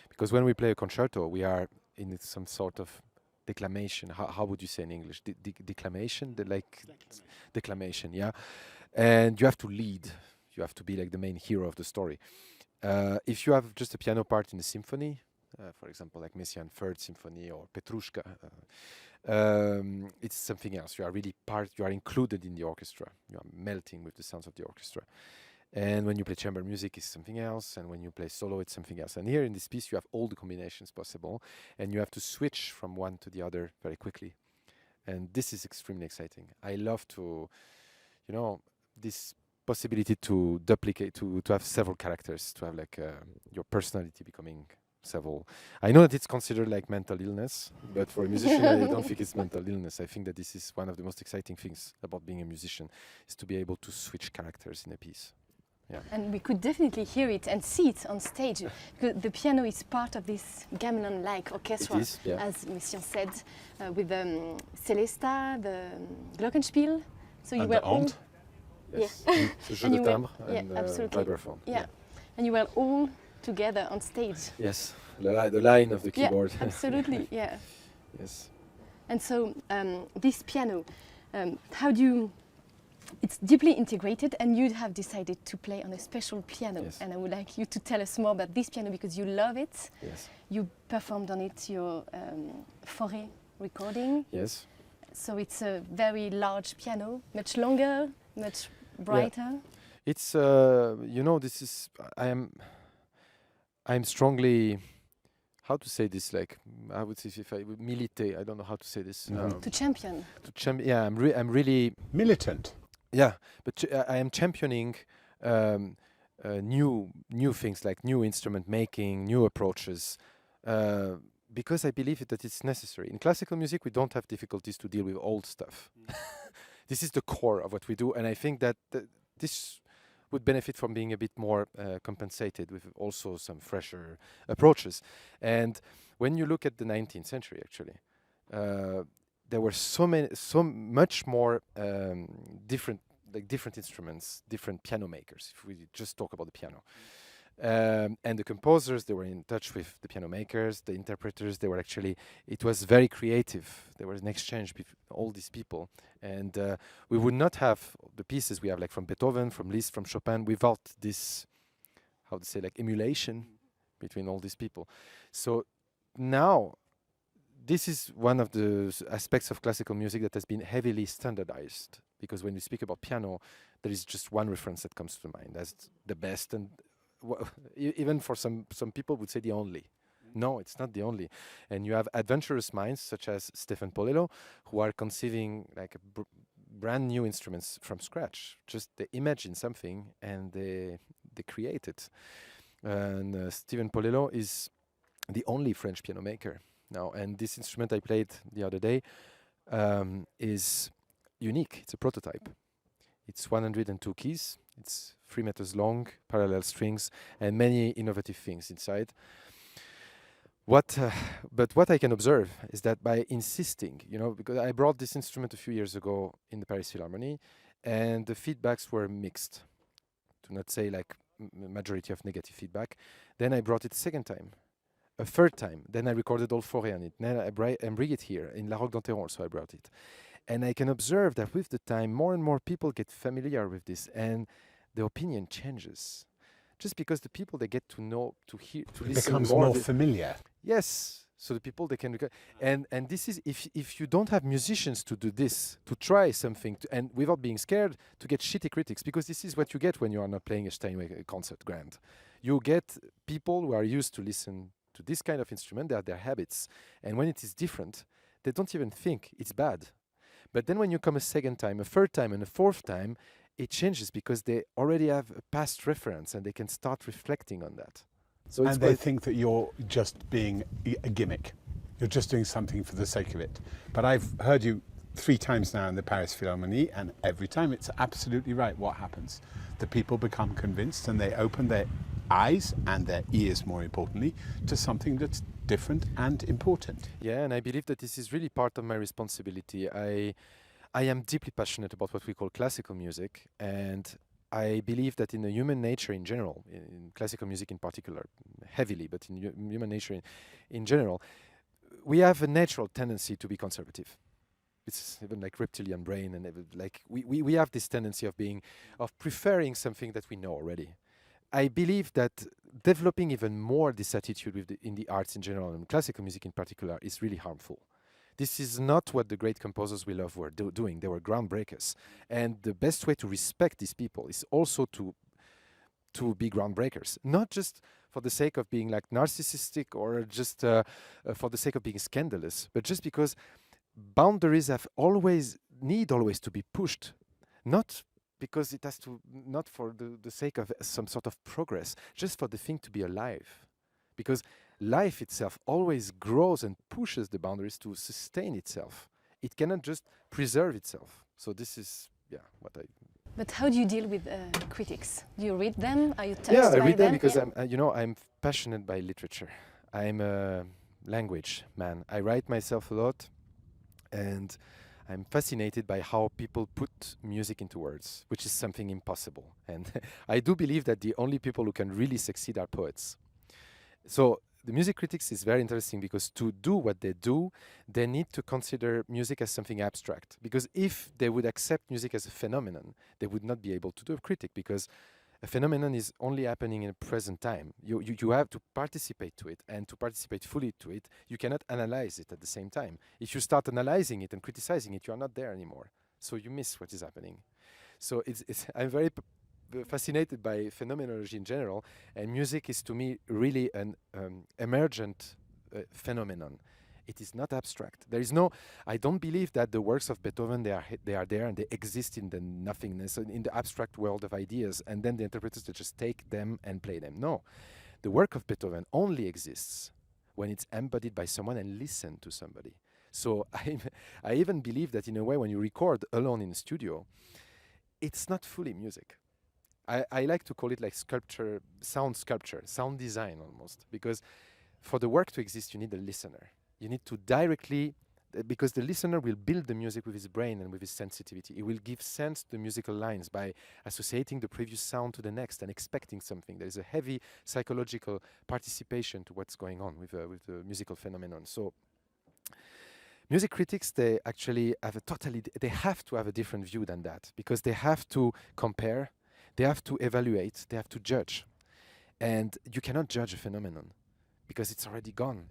Because when we play a concerto, we are in some sort of declamation. How would you say in English? Declamation? Declamation, yeah. And you have to lead. You have to be like the main hero of the story. If you have just a piano part in a symphony, for example, like Messiaen Third Symphony or Petrushka, it's something else. You are really you are included in the orchestra. You are melting with the sounds of the orchestra. And when you play chamber music, it's something else. And when you play solo, it's something else. And here in this piece, you have all the combinations possible. And you have to switch from one to the other very quickly. And this is extremely exciting. I love to, you know, this possibility to duplicate, to have several characters, to have like your personality becoming several. I know that it's considered like mental illness, but for a musician, I don't think it's mental illness. I think that this is one of the most exciting things about being a musician, is to be able to switch characters in a piece. Yeah. And we could definitely hear it and see it on stage, because the piano is part of this gamelan-like orchestra, It is, yeah. as Messiaen said, with the Celesta, the Glockenspiel. So you And were the all, Ant. Yes. Yeah. The jeu And de you were- timbre yeah, and absolutely. vibraphone. yeah, and you were all together on stage. Yes. The line of the keyboard. Yeah, absolutely, yeah. Yes. And so this piano, how do you? It's deeply integrated, and you have decided to play on a special piano. Yes. And I would like you to tell us more about this piano because you love it. Yes. You performed on it your Fauré recording. Yes. So it's a very large piano, much longer, much brighter. It's this is I'm strongly, how to say this, like I would say if I would milite, I don't know how to say this. To champion. Yeah, I'm really Militant. yeah, but I am championing new things like new instrument making, new approaches. Because I believe that it's necessary. In classical music, we don't have difficulties to deal with old stuff. This is the core of what we do, and I think that this would benefit from being a bit more compensated with also some fresher approaches. And when you look at the 19th century, actually, there were so much more different instruments, different piano makers. If we just talk about the piano. And the composers, they were in touch with the piano makers, the interpreters, it was very creative. There was an exchange between all these people. And we would not have the pieces we have, like from Beethoven, from Liszt, from Chopin, without this, how to say, like emulation between all these people. So now, this is one of the aspects of classical music that has been heavily standardized. Because when we speak about piano, there is just one reference that comes to mind as the best, and even for some people would say the only. No, it's not the only. And you have adventurous minds such as Stefan Polello, who are conceiving like brand new instruments from scratch. Just they imagine something and they create it. And Stephen Polello is the only French piano maker now. And this instrument I played the other day is unique. It's a prototype. It's 102 keys. It's 3 meters long, parallel strings, and many innovative things inside. But what I can observe is that by insisting, because I brought this instrument a few years ago in the Paris Philharmonie, and the feedbacks were mixed, to not say like majority of negative feedback. Then I brought it a second time, a third time. Then I recorded all Fauré on it. Then I bring it here in La Roque d'Anteron, so I brought it. And I can observe that with the time, more and more people get familiar with this, and the opinion changes. Just because the people they get to know, to hear, to listen becomes more, more familiar. Yes. So the people they can and this is if you don't have musicians to do this, to try something, and without being scared to get shitty critics, because this is what you get when you are not playing a Steinway concert grand. You get people who are used to listen to this kind of instrument. They are their habits, and when it is different, they don't even think it's bad. But then when you come a second time, a third time, and a fourth time, it changes because they already have a past reference and they can start reflecting on that. So And they think that you're just being a gimmick. You're just doing something for the sake of it. But I've heard you 3 times now in the Paris Philharmonie, and every time it's absolutely right. What happens? The people become convinced and they open their eyes and their ears, more importantly, to something that's different and important. Yeah, and I believe that this is really part of my responsibility. I am deeply passionate about what we call classical music, and I believe that in the human nature in general, in classical music in particular, heavily, but in human nature in general, we have a natural tendency to be conservative. It's even like reptilian brain, and like we have this tendency of preferring something that we know already. I believe that developing even more this attitude in the arts in general, and classical music in particular, is really harmful. This is not what the great composers we love were doing. They were groundbreakers. And the best way to respect these people is also to be groundbreakers. Not just for the sake of being like narcissistic or just for the sake of being scandalous, but just because boundaries need always to be pushed. Not because it has to, not for the sake of some sort of progress, just for the thing to be alive. Because life itself always grows and pushes the boundaries to sustain itself. It cannot just preserve itself. So this is, what I... But how do you deal with critics? Do you read them? Are you touched I by read them because Yeah. I'm passionate by literature. I'm a language man. I write myself a lot, and I'm fascinated by how people put music into words, which is something impossible. And I do believe that the only people who can really succeed are poets. So the music critics is very interesting because to do what they do, they need to consider music as something abstract. Because if they would accept music as a phenomenon, they would not be able to do a critic, because a phenomenon is only happening in present time. You have to participate to it, and to participate fully to it, you cannot analyze it at the same time. If you start analyzing it and criticizing it, you are not there anymore. So you miss what is happening. So I'm very fascinated by phenomenology in general, and music is to me really an emergent phenomenon. It is not abstract. There is no. I don't believe that the works of Beethoven they are there and they exist in the nothingness, in the abstract world of ideas, and then the interpreters they just take them and play them. No, the work of Beethoven only exists when it's embodied by someone and listened to somebody. So I even believe that in a way, when you record alone in a studio, it's not fully music. I like to call it like sculpture, sound design almost, because for the work to exist, you need a listener. You need to directly, because the listener will build the music with his brain and with his sensitivity. He will give sense to the musical lines by associating the previous sound to the next and expecting something. There is a heavy psychological participation to what's going on with the musical phenomenon. So music critics, they actually have they have to have a different view than that, because they have to compare, they have to evaluate, they have to judge. And you cannot judge a phenomenon, because it's already gone.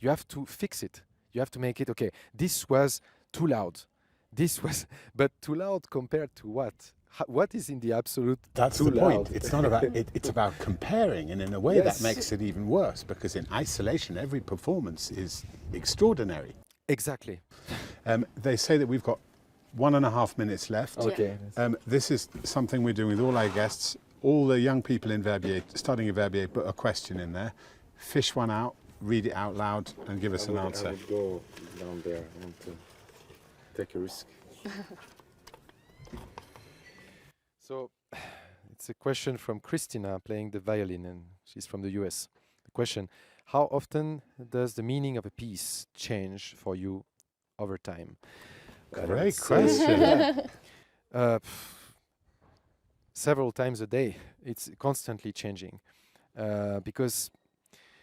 You have to fix it. You have to make it, okay, this was too loud. But too loud compared to what? What is in the absolute That's too the loud? point. It's not about, it's about comparing, and in a way Yes. that makes it even worse, because in isolation, every performance is extraordinary. Exactly. They say that we've got 1.5 minutes left. Okay. This is something we're doing with all our guests. All the young people in Verbier, studying at Verbier, put a question in there. Fish one out, read it out loud, and give us an answer. I would go down there. I want to take a risk. So, it's a question from Christina playing the violin, and she's from the US. The question: how often does the meaning of a piece change for you over time? Great question. Several times a day. It's constantly changing, because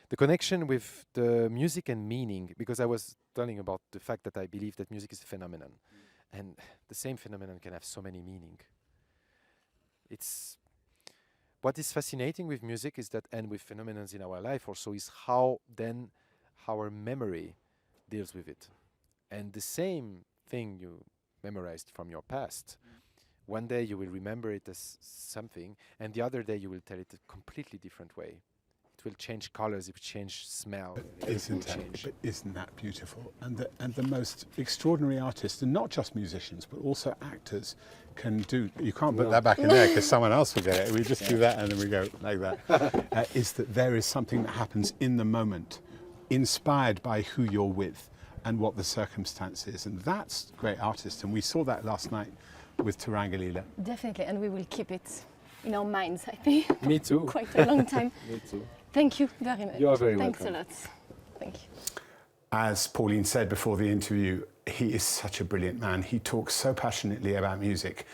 the connection with the music and meaning, because I was telling about the fact that I believe that music is a phenomenon, and the same phenomenon can have so many meaning. It's what is fascinating with music is that, and with phenomenons in our life also, is how then our memory deals with it. And the same thing you memorized from your past, one day you will remember it as something, and the other day you will tell it a completely different way. It will change colors, it will change smell. Isn't that beautiful? And the most extraordinary artists, and not just musicians, but also actors, can do. You can't put that back in there because someone else will get it. We just do that and then we go like that. Is that there is something that happens in the moment, inspired by who you're with and what the circumstance is, and that's great artists. And we saw that last night with Dichterliebe. Definitely, and we will keep it in our minds, I think. Me too. Quite a long time. Me too. Thank you very much. You are very Thanks welcome. a lot. Thank you. As Pauline said before the interview, he is such a brilliant man. He talks so passionately about music,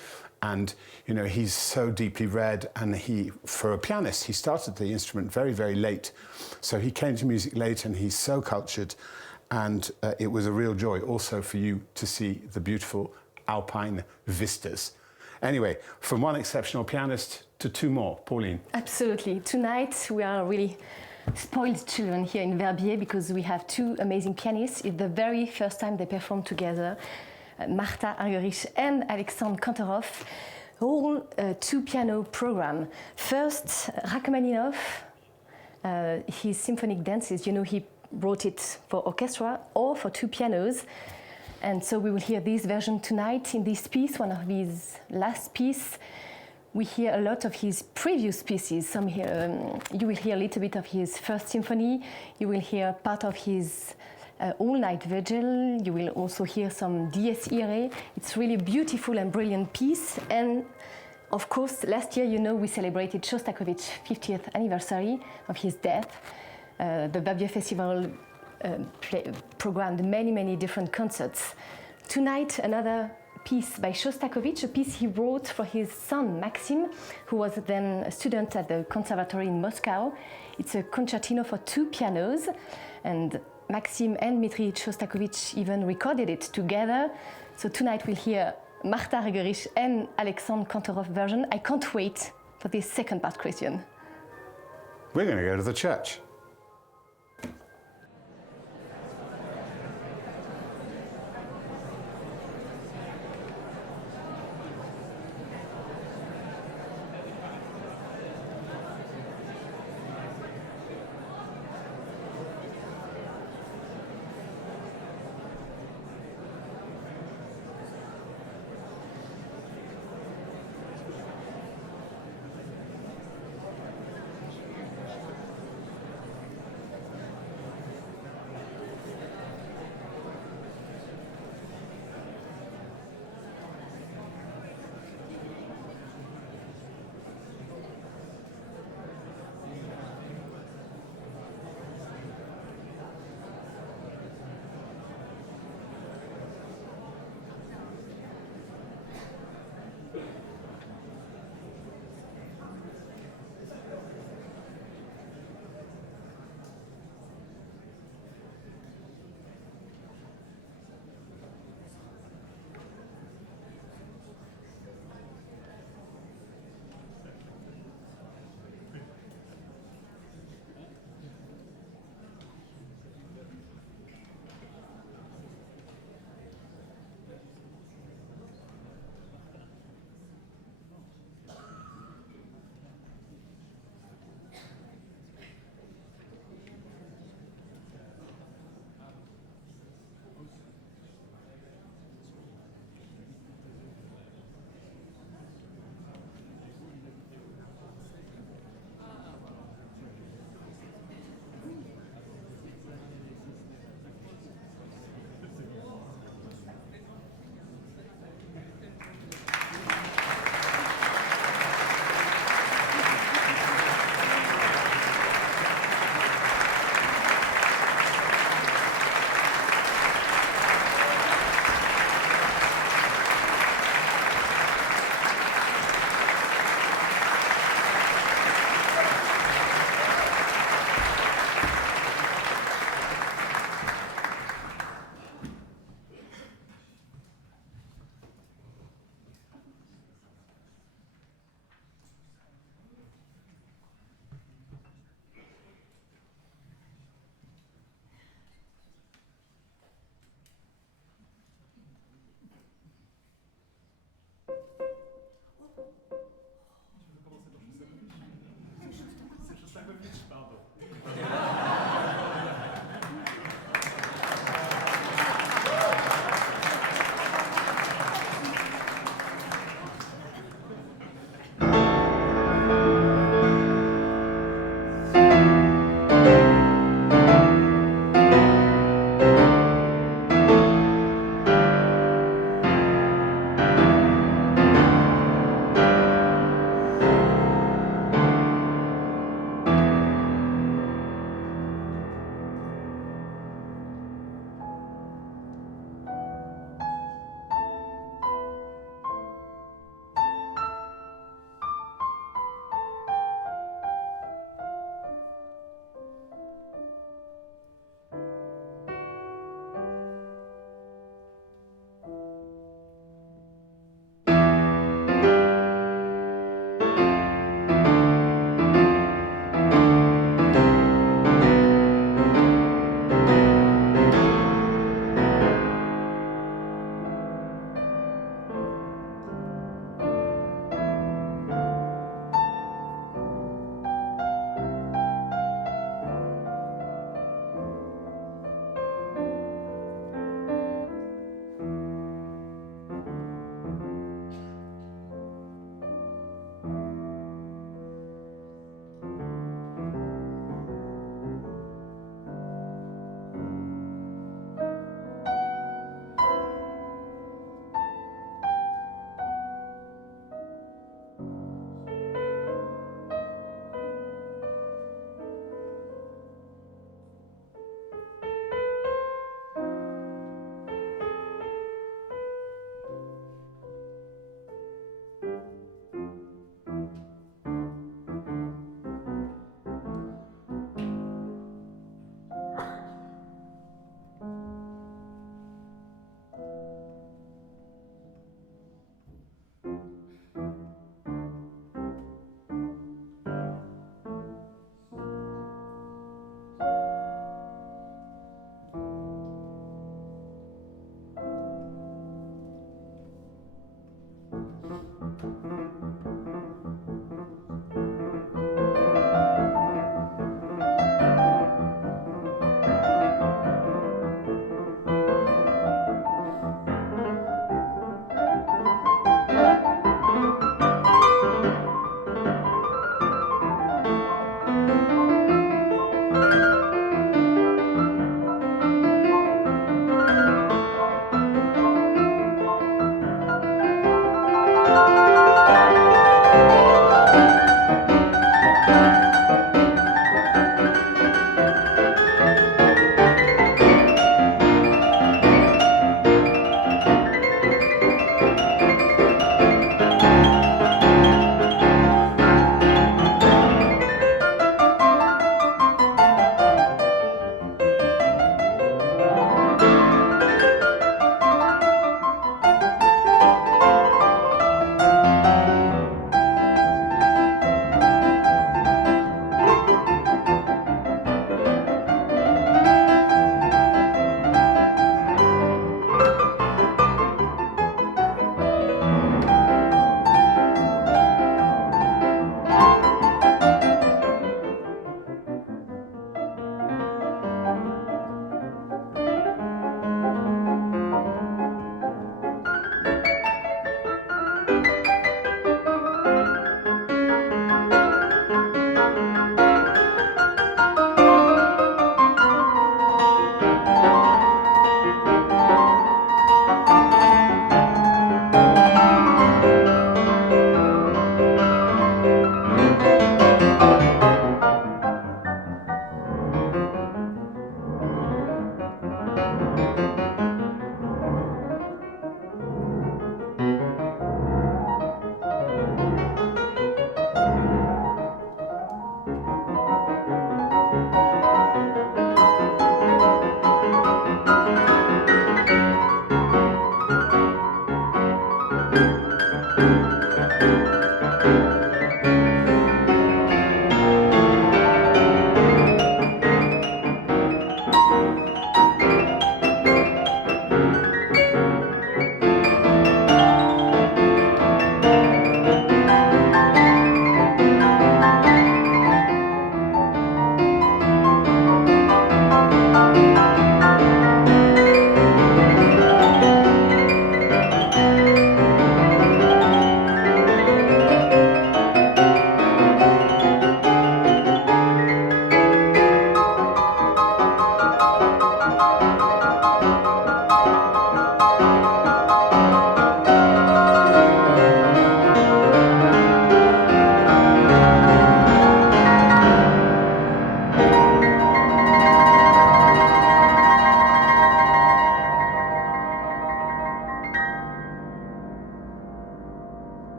and you know, he's so deeply read, and for a pianist, he started the instrument very, very late. So he came to music late, and he's so cultured, and it was a real joy also for you to see the beautiful alpine vistas. Anyway, from one exceptional pianist to two more. Pauline. Absolutely. Tonight we are really spoiled children here in Verbier because we have two amazing pianists. It's the very first time they perform together, Martha Argerich and Alexandre Kantorow, whole two-piano program. First, Rachmaninov, his Symphonic Dances, you know, he wrote it for orchestra or for two pianos. And so we will hear this version tonight in this piece, one of his last pieces. We hear a lot of his previous pieces. You will hear a little bit of his first symphony. You will hear part of his all-night vigil. You will also hear some Dies Irae. It's really a beautiful and brilliant piece. And of course, last year, you know, we celebrated Shostakovich's 50th anniversary of his death. The Verbier Festival programmed many, many different concerts. Tonight, another piece by Shostakovich, a piece he wrote for his son Maxim, who was then a student at the conservatory in Moscow. It's a concertino for 2 pianos, and Maxim and Dmitri Shostakovich even recorded it together. So tonight we'll hear Martha Argerich and Alexandre Kantorow version. I can't wait for this second part, Christian. We're going to go to the church.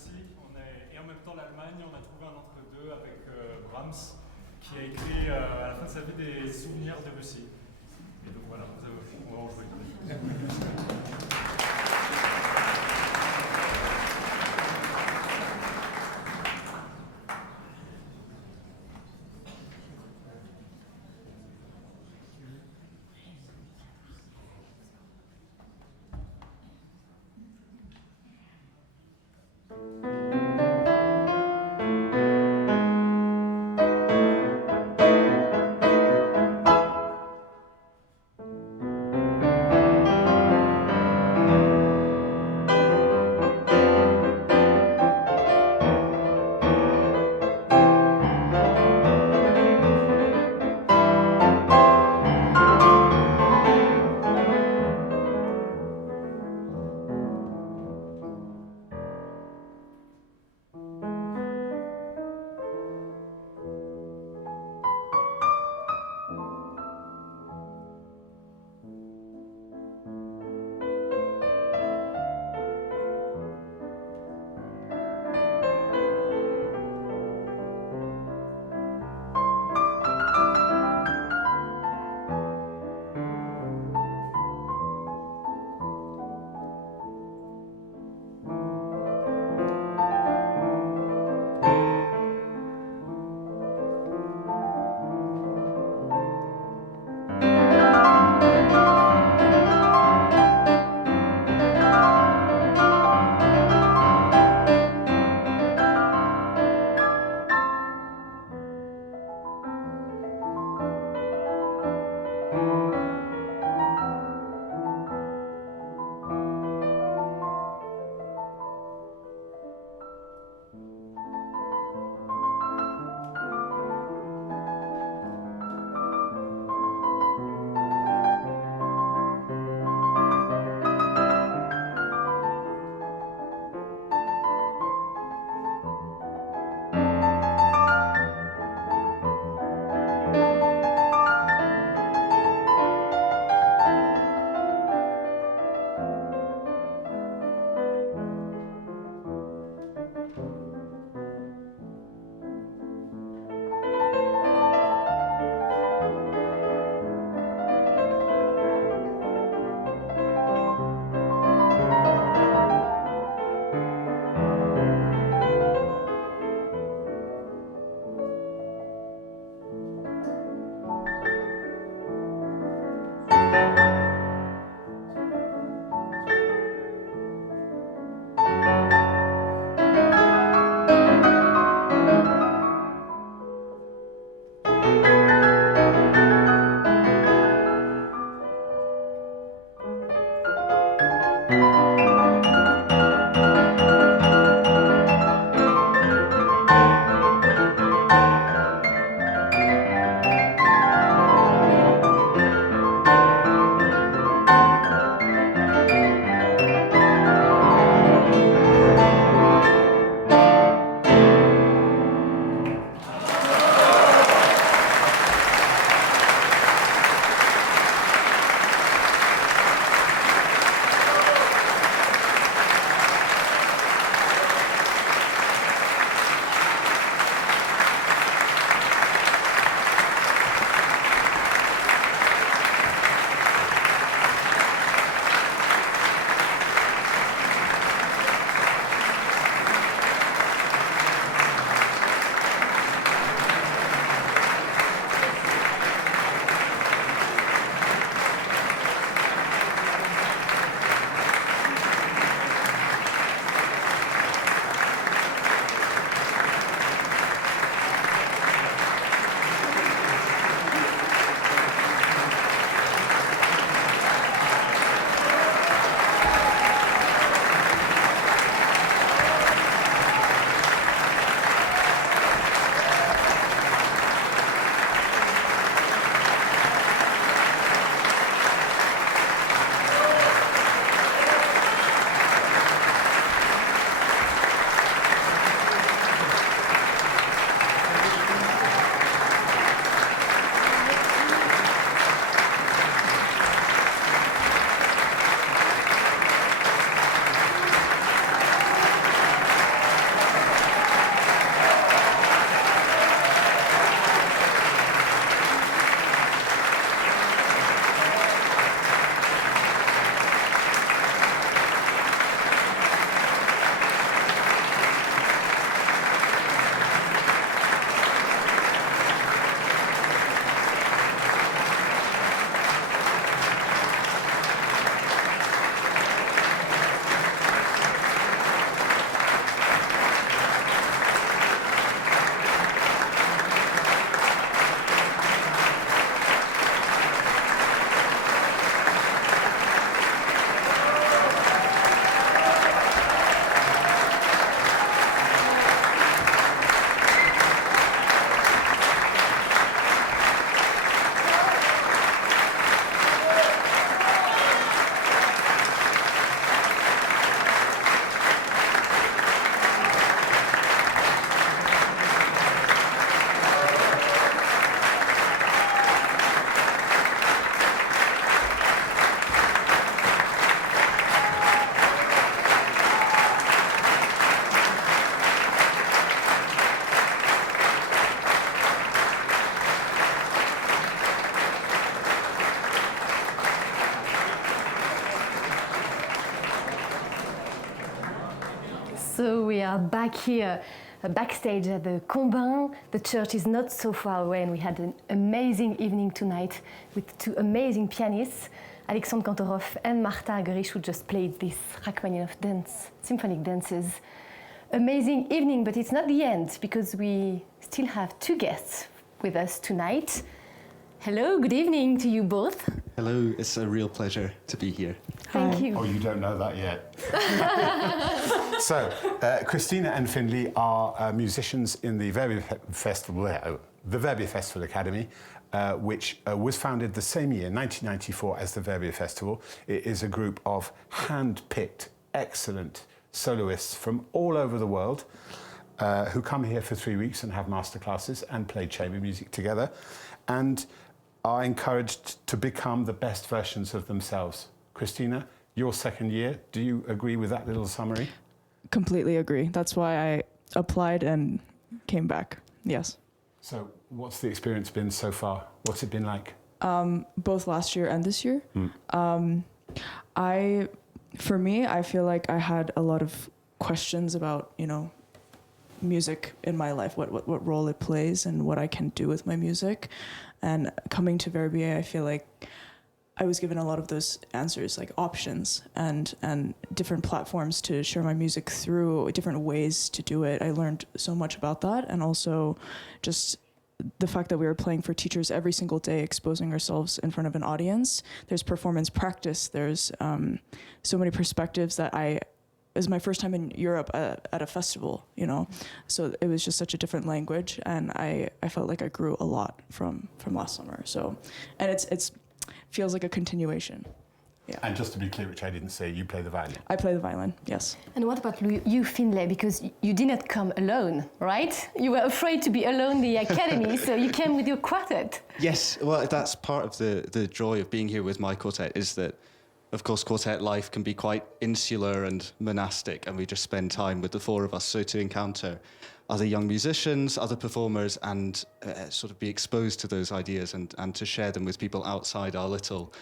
Russie, et en même temps l'Allemagne. On a trouvé un entre-deux avec Brahms, qui a écrit à la fin de sa vie des souvenirs de Russie. Et donc voilà, on va en jouer. So we are back here backstage at the Combin. The church is not so far away, and we had an amazing evening tonight with two amazing pianists, Alexandre Kantorow and Marta Argerich, who just played this Rachmaninov dance, Symphonic Dances. Amazing evening, but it's not the end, because we still have two guests with us tonight. Hello, good evening to you both. Hello, it's a real pleasure to be here. Thank you. Oh, you don't know that yet. So, Christina and Finley are musicians in the Verbier Festival, the Verbier Festival Academy, which was founded the same year, 1994, as the Verbier Festival. It is a group of hand-picked, excellent soloists from all over the world who come here for 3 weeks and have masterclasses and play chamber music together, and are encouraged to become the best versions of themselves. Christina, your second year, do you agree with that little summary? Completely agree. That's why I applied and came back. Yes. So what's the experience been so far? What's it been like? Both last year and this year. For me, I feel like I had a lot of questions about, music in my life, what role it plays and what I can do with my music. And coming to Verbier, I feel like I was given a lot of those answers, like options and different platforms to share my music through, different ways to do it. I learned so much about that, and also just the fact that we were playing for teachers every single day, exposing ourselves in front of an audience. There's performance practice. There's so many perspectives that it was my first time in Europe at a festival, So it was just such a different language, and I felt like I grew a lot from last summer. So, and it's feels like a continuation. Yeah. And just to be clear, which I didn't say, you play the violin. I play the violin, yes. And what about you, Finlay? Because you did not come alone, right? You were afraid to be alone in the academy, so you came with your quartet. Yes, well, that's part of the joy of being here with my quartet, is that, of course, quartet life can be quite insular and monastic, and we just spend time with the four of us. So to encounter other young musicians, other performers, and sort of be exposed to those ideas and to share them with people outside our little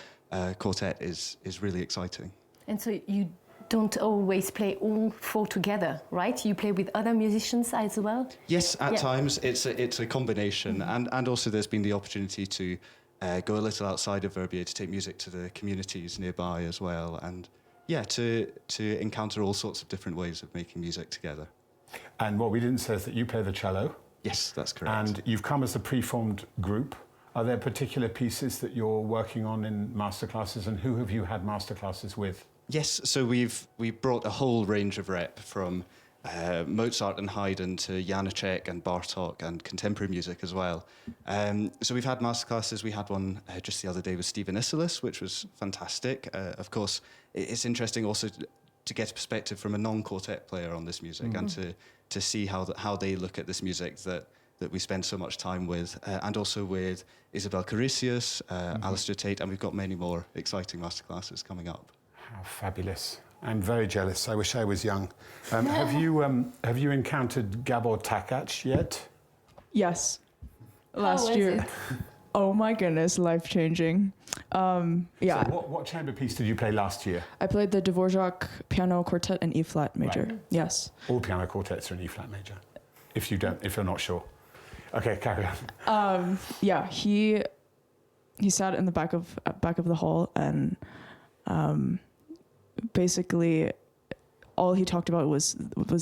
quartet is really exciting. And so you don't always play all four together, right? You play with other musicians as well? Yes, at times it's a combination, and also there's been the opportunity to go a little outside of Verbier to take music to the communities nearby as well, and to encounter all sorts of different ways of making music together. And what we didn't say is that you play the cello. Yes, that's correct. And you've come as a pre-formed group. Are there particular pieces that you're working on in masterclasses, and who have you had masterclasses with? Yes, so we've brought a whole range of rep, from Mozart and Haydn to Janacek and Bartók and contemporary music as well. So we've had masterclasses. We had one just the other day with Stephen Isserlis, which was fantastic. Of course, it's interesting also to get a perspective from a non-quartet player on this music, and to see how they look at this music that we spend so much time with, and also with Isabel Caricius, Alistair Tate, and we've got many more exciting masterclasses coming up. How fabulous. I'm very jealous. I wish I was young. Have you encountered Gabor Takacs yet? Yes. Last year. Oh my goodness, life-changing. Yeah. So what chamber piece did you play last year? I played the Dvorak piano quartet in E-flat major. Right. Yes. All piano quartets are in E-flat major, if you're not sure. Okay, carry on. Yeah, he sat in the back of the hall, and basically all he talked about was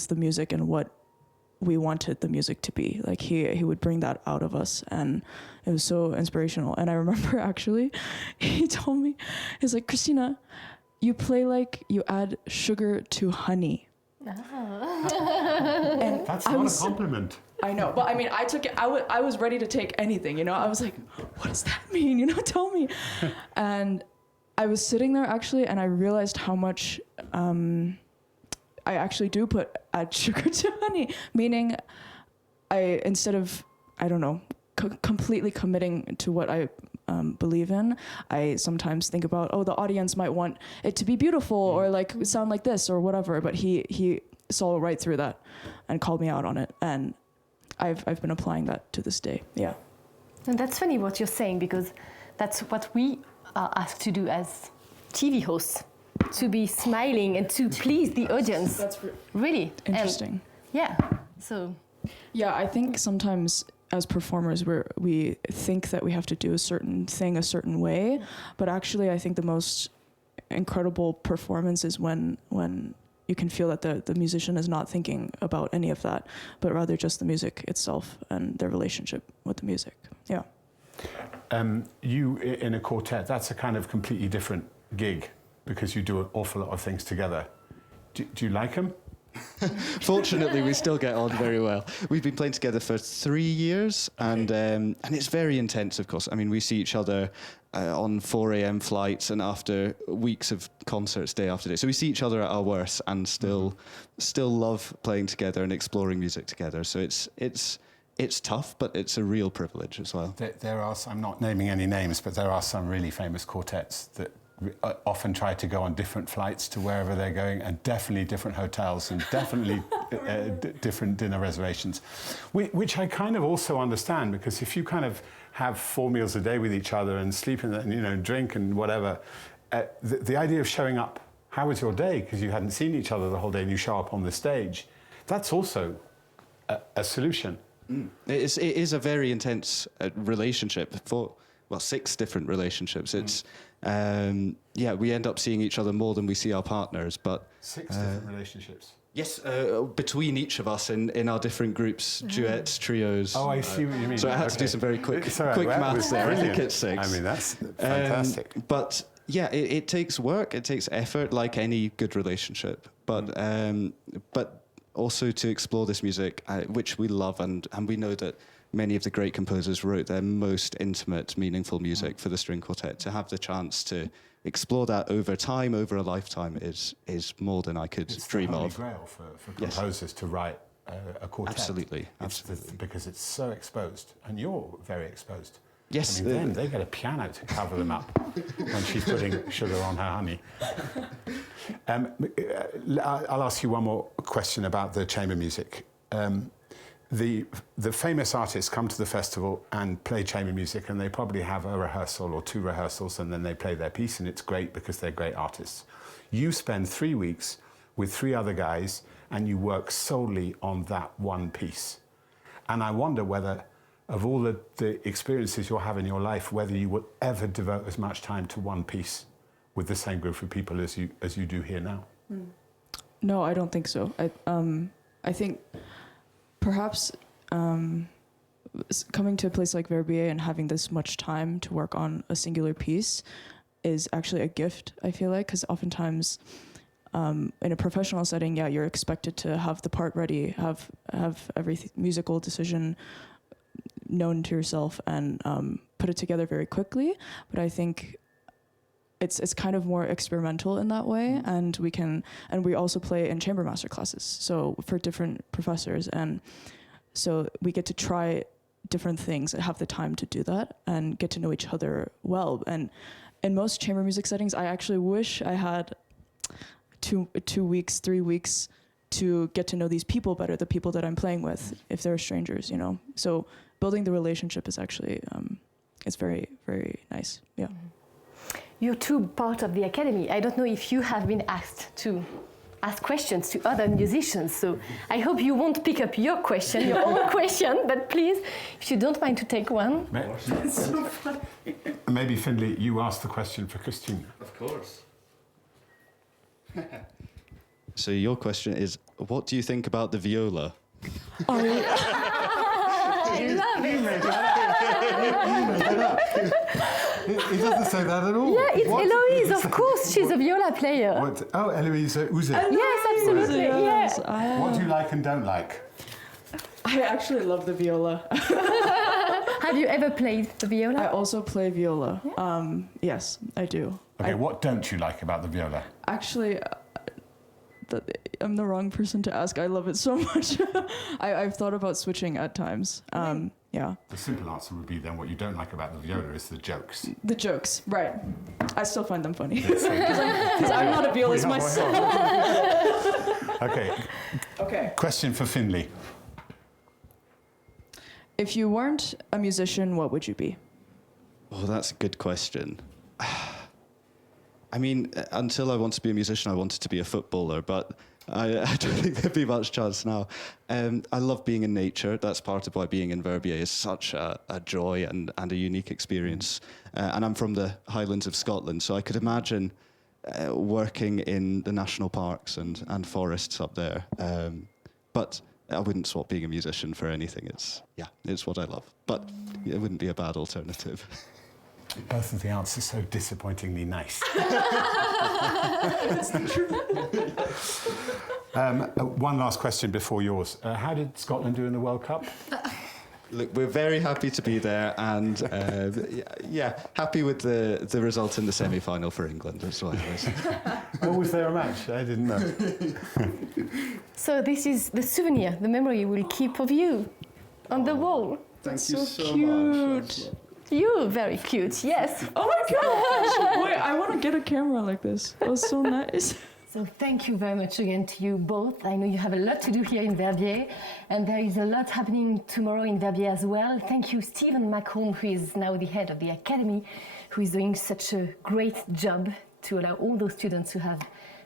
the music and what we wanted the music to be. Like he would bring that out of us, and it was so inspirational. And I remember actually he told me, he's like, Christina, you play like you add sugar to honey. And that's not a compliment. I know, but I mean, I took it. I was ready to take anything, I was like, what does that mean? Tell me. And I was sitting there actually, and I realized how much I actually do add sugar to honey. Meaning, instead of, I don't know, completely committing to what I believe in, I sometimes think about, the audience might want it to be beautiful or like sound like this or whatever. But he saw right through that and called me out on it, and I've been applying that to this day. Yeah. And that's funny what you're saying, because that's what we are asked to do as TV hosts. to be smiling and to please the audience. That's really interesting. And yeah. So. Yeah, I think sometimes as performers we think that we have to do a certain thing a certain way, but actually I think the most incredible performance is when you can feel that the musician is not thinking about any of that, but rather just the music itself and their relationship with the music. Yeah. You in a quartet, that's a kind of completely different gig because you do an awful lot of things together. Do you like them? Fortunately, we still get on very well. We've been playing together for 3 years, and it's very intense, of course. I mean, we see each other on 4 a.m. flights and after weeks of concerts day after day. So we see each other at our worst and still love playing together and exploring music together. So it's tough, but it's a real privilege as well. There are some, I'm not naming any names, but there are some really famous quartets that often try to go on different flights to wherever they're going, and definitely different hotels and definitely different dinner reservations, which I kind of also understand, because if you kind of have 4 meals a day with each other and sleep and drink and whatever, the idea of showing up, how was your day, because you hadn't seen each other the whole day and you show up on the stage, that's also a solution. It is a very intense relationship for 6 different relationships. It's we end up seeing each other more than we see our partners, but 6 different relationships. Yes, between each of us in our different groups, duets, trios. Oh, I see what you mean. So I had to do some very quick maths there. Brilliant. I think it's 6. I mean, that's fantastic. But yeah, it takes work, it takes effort, like any good relationship. But also to explore this music, which we love, and we know that many of the great composers wrote their most intimate, meaningful music for the string quartet. To have the chance to explore that over time, over a lifetime, is more than I could dream of. It's the Holy Grail for composers to write a quartet. Absolutely. Because it's so exposed, and you're very exposed. Yes. I mean, they get a piano to cover them up when she's putting sugar on her honey. I'll ask you one more question about the chamber music. The famous artists come to the festival and play chamber music, and they probably have a rehearsal or 2 rehearsals, and then they play their piece, and it's great because they're great artists. You spend 3 weeks with 3 other guys, and you work solely on that one piece. And I wonder whether, of all the experiences you'll have in your life, whether you will ever devote as much time to one piece with the same group of people as you do here now. No, I don't think so. I think perhaps coming to a place like Verbier and having this much time to work on a singular piece is actually a gift, I feel like, because oftentimes in a professional setting, you're expected to have the part ready, have every musical decision known to yourself, and put it together very quickly. But I think it's kind of more experimental in that way, and we also play in chamber master classes, so for different professors, and so we get to try different things and have the time to do that and get to know each other well. And in most chamber music settings, I actually wish I had 2 weeks, 3 weeks to get to know these people better, the people that I'm playing with, if they're strangers, So building the relationship is actually, it's very, very nice, yeah. You're 2 part of the academy. I don't know if you have been asked to ask questions to other musicians, so I hope you won't pick up your own question, but please, if you don't mind to take one. It's so funny. Maybe, Findlay, you ask the question for Christine. Of course. So your question is, what do you think about the viola? I love it. He doesn't say that at all. Yeah, it's Eloise, of course. She's a viola player. Oh, Eloise Ouzet. Yes, absolutely. Yes. Yeah. What do you like and don't like? I actually love the viola. Have you ever played the viola? I also play viola. Yeah. Yes, I do. Okay, what don't you like about the viola? Actually, I'm the wrong person to ask. I love it so much. I've thought about switching at times. Yeah. The simple answer would be then what you don't like about the viola is the jokes. The jokes, right. I still find them funny. Because I'm not a violist myself. Okay. Question for Findlay. If you weren't a musician, what would you be? Oh, that's a good question. I mean, until I wanted to be a musician, I wanted to be a footballer, but I don't think there'd be much chance now. I love being in nature. That's part of why being in Verbier is such a joy and a unique experience. And I'm from the Highlands of Scotland, so I could imagine working in the national parks and forests up there. But I wouldn't swap being a musician for anything. It's what I love. But it wouldn't be a bad alternative. Both of the answers so disappointingly nice. One last question before yours. How did Scotland do in the World Cup? Look, we're very happy to be there, and happy with the result in the semi-final for England as well. Oh, was there a match? I didn't know. So this is the souvenir, the memory we'll keep of you on the wall. Thank you so cute. much. You're very cute, yes. Oh my gosh! Wait, I want to get a camera like this. That was so nice. So thank you very much again to you both. I know you have a lot to do here in Verbier, and there is a lot happening tomorrow in Verbier as well. Thank you, Stephen Macron, who is now the head of the Academy, who is doing such a great job to allow all those students to have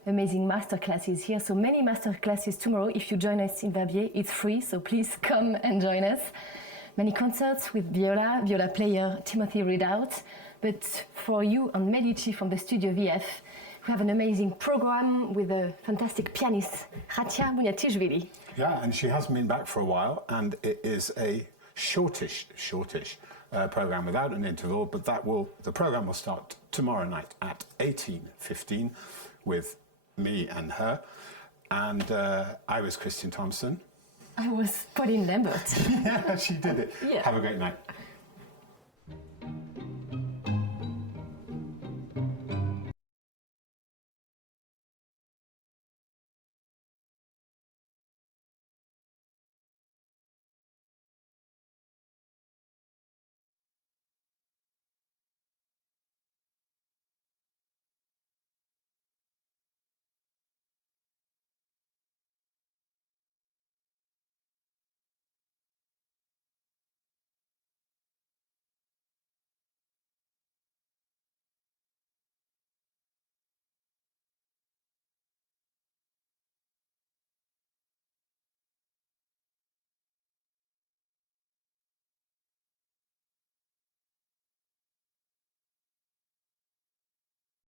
amazing master classes here. So many master classes tomorrow. If you join us in Verbier, it's free, so please come and join us. Many concerts with viola player Timothy Ridout. But for you on Medici from the Studio VF, we have an amazing program with a fantastic pianist, Ratia Muniatishvili. Yeah, and she hasn't been back for a while, and it is a shortish program without an interval, but the program will start tomorrow night at 18:15 with me and her. And I was Christian Thompson. I was Pauline Lambert. Yeah, she did it. Yeah. Have a great night.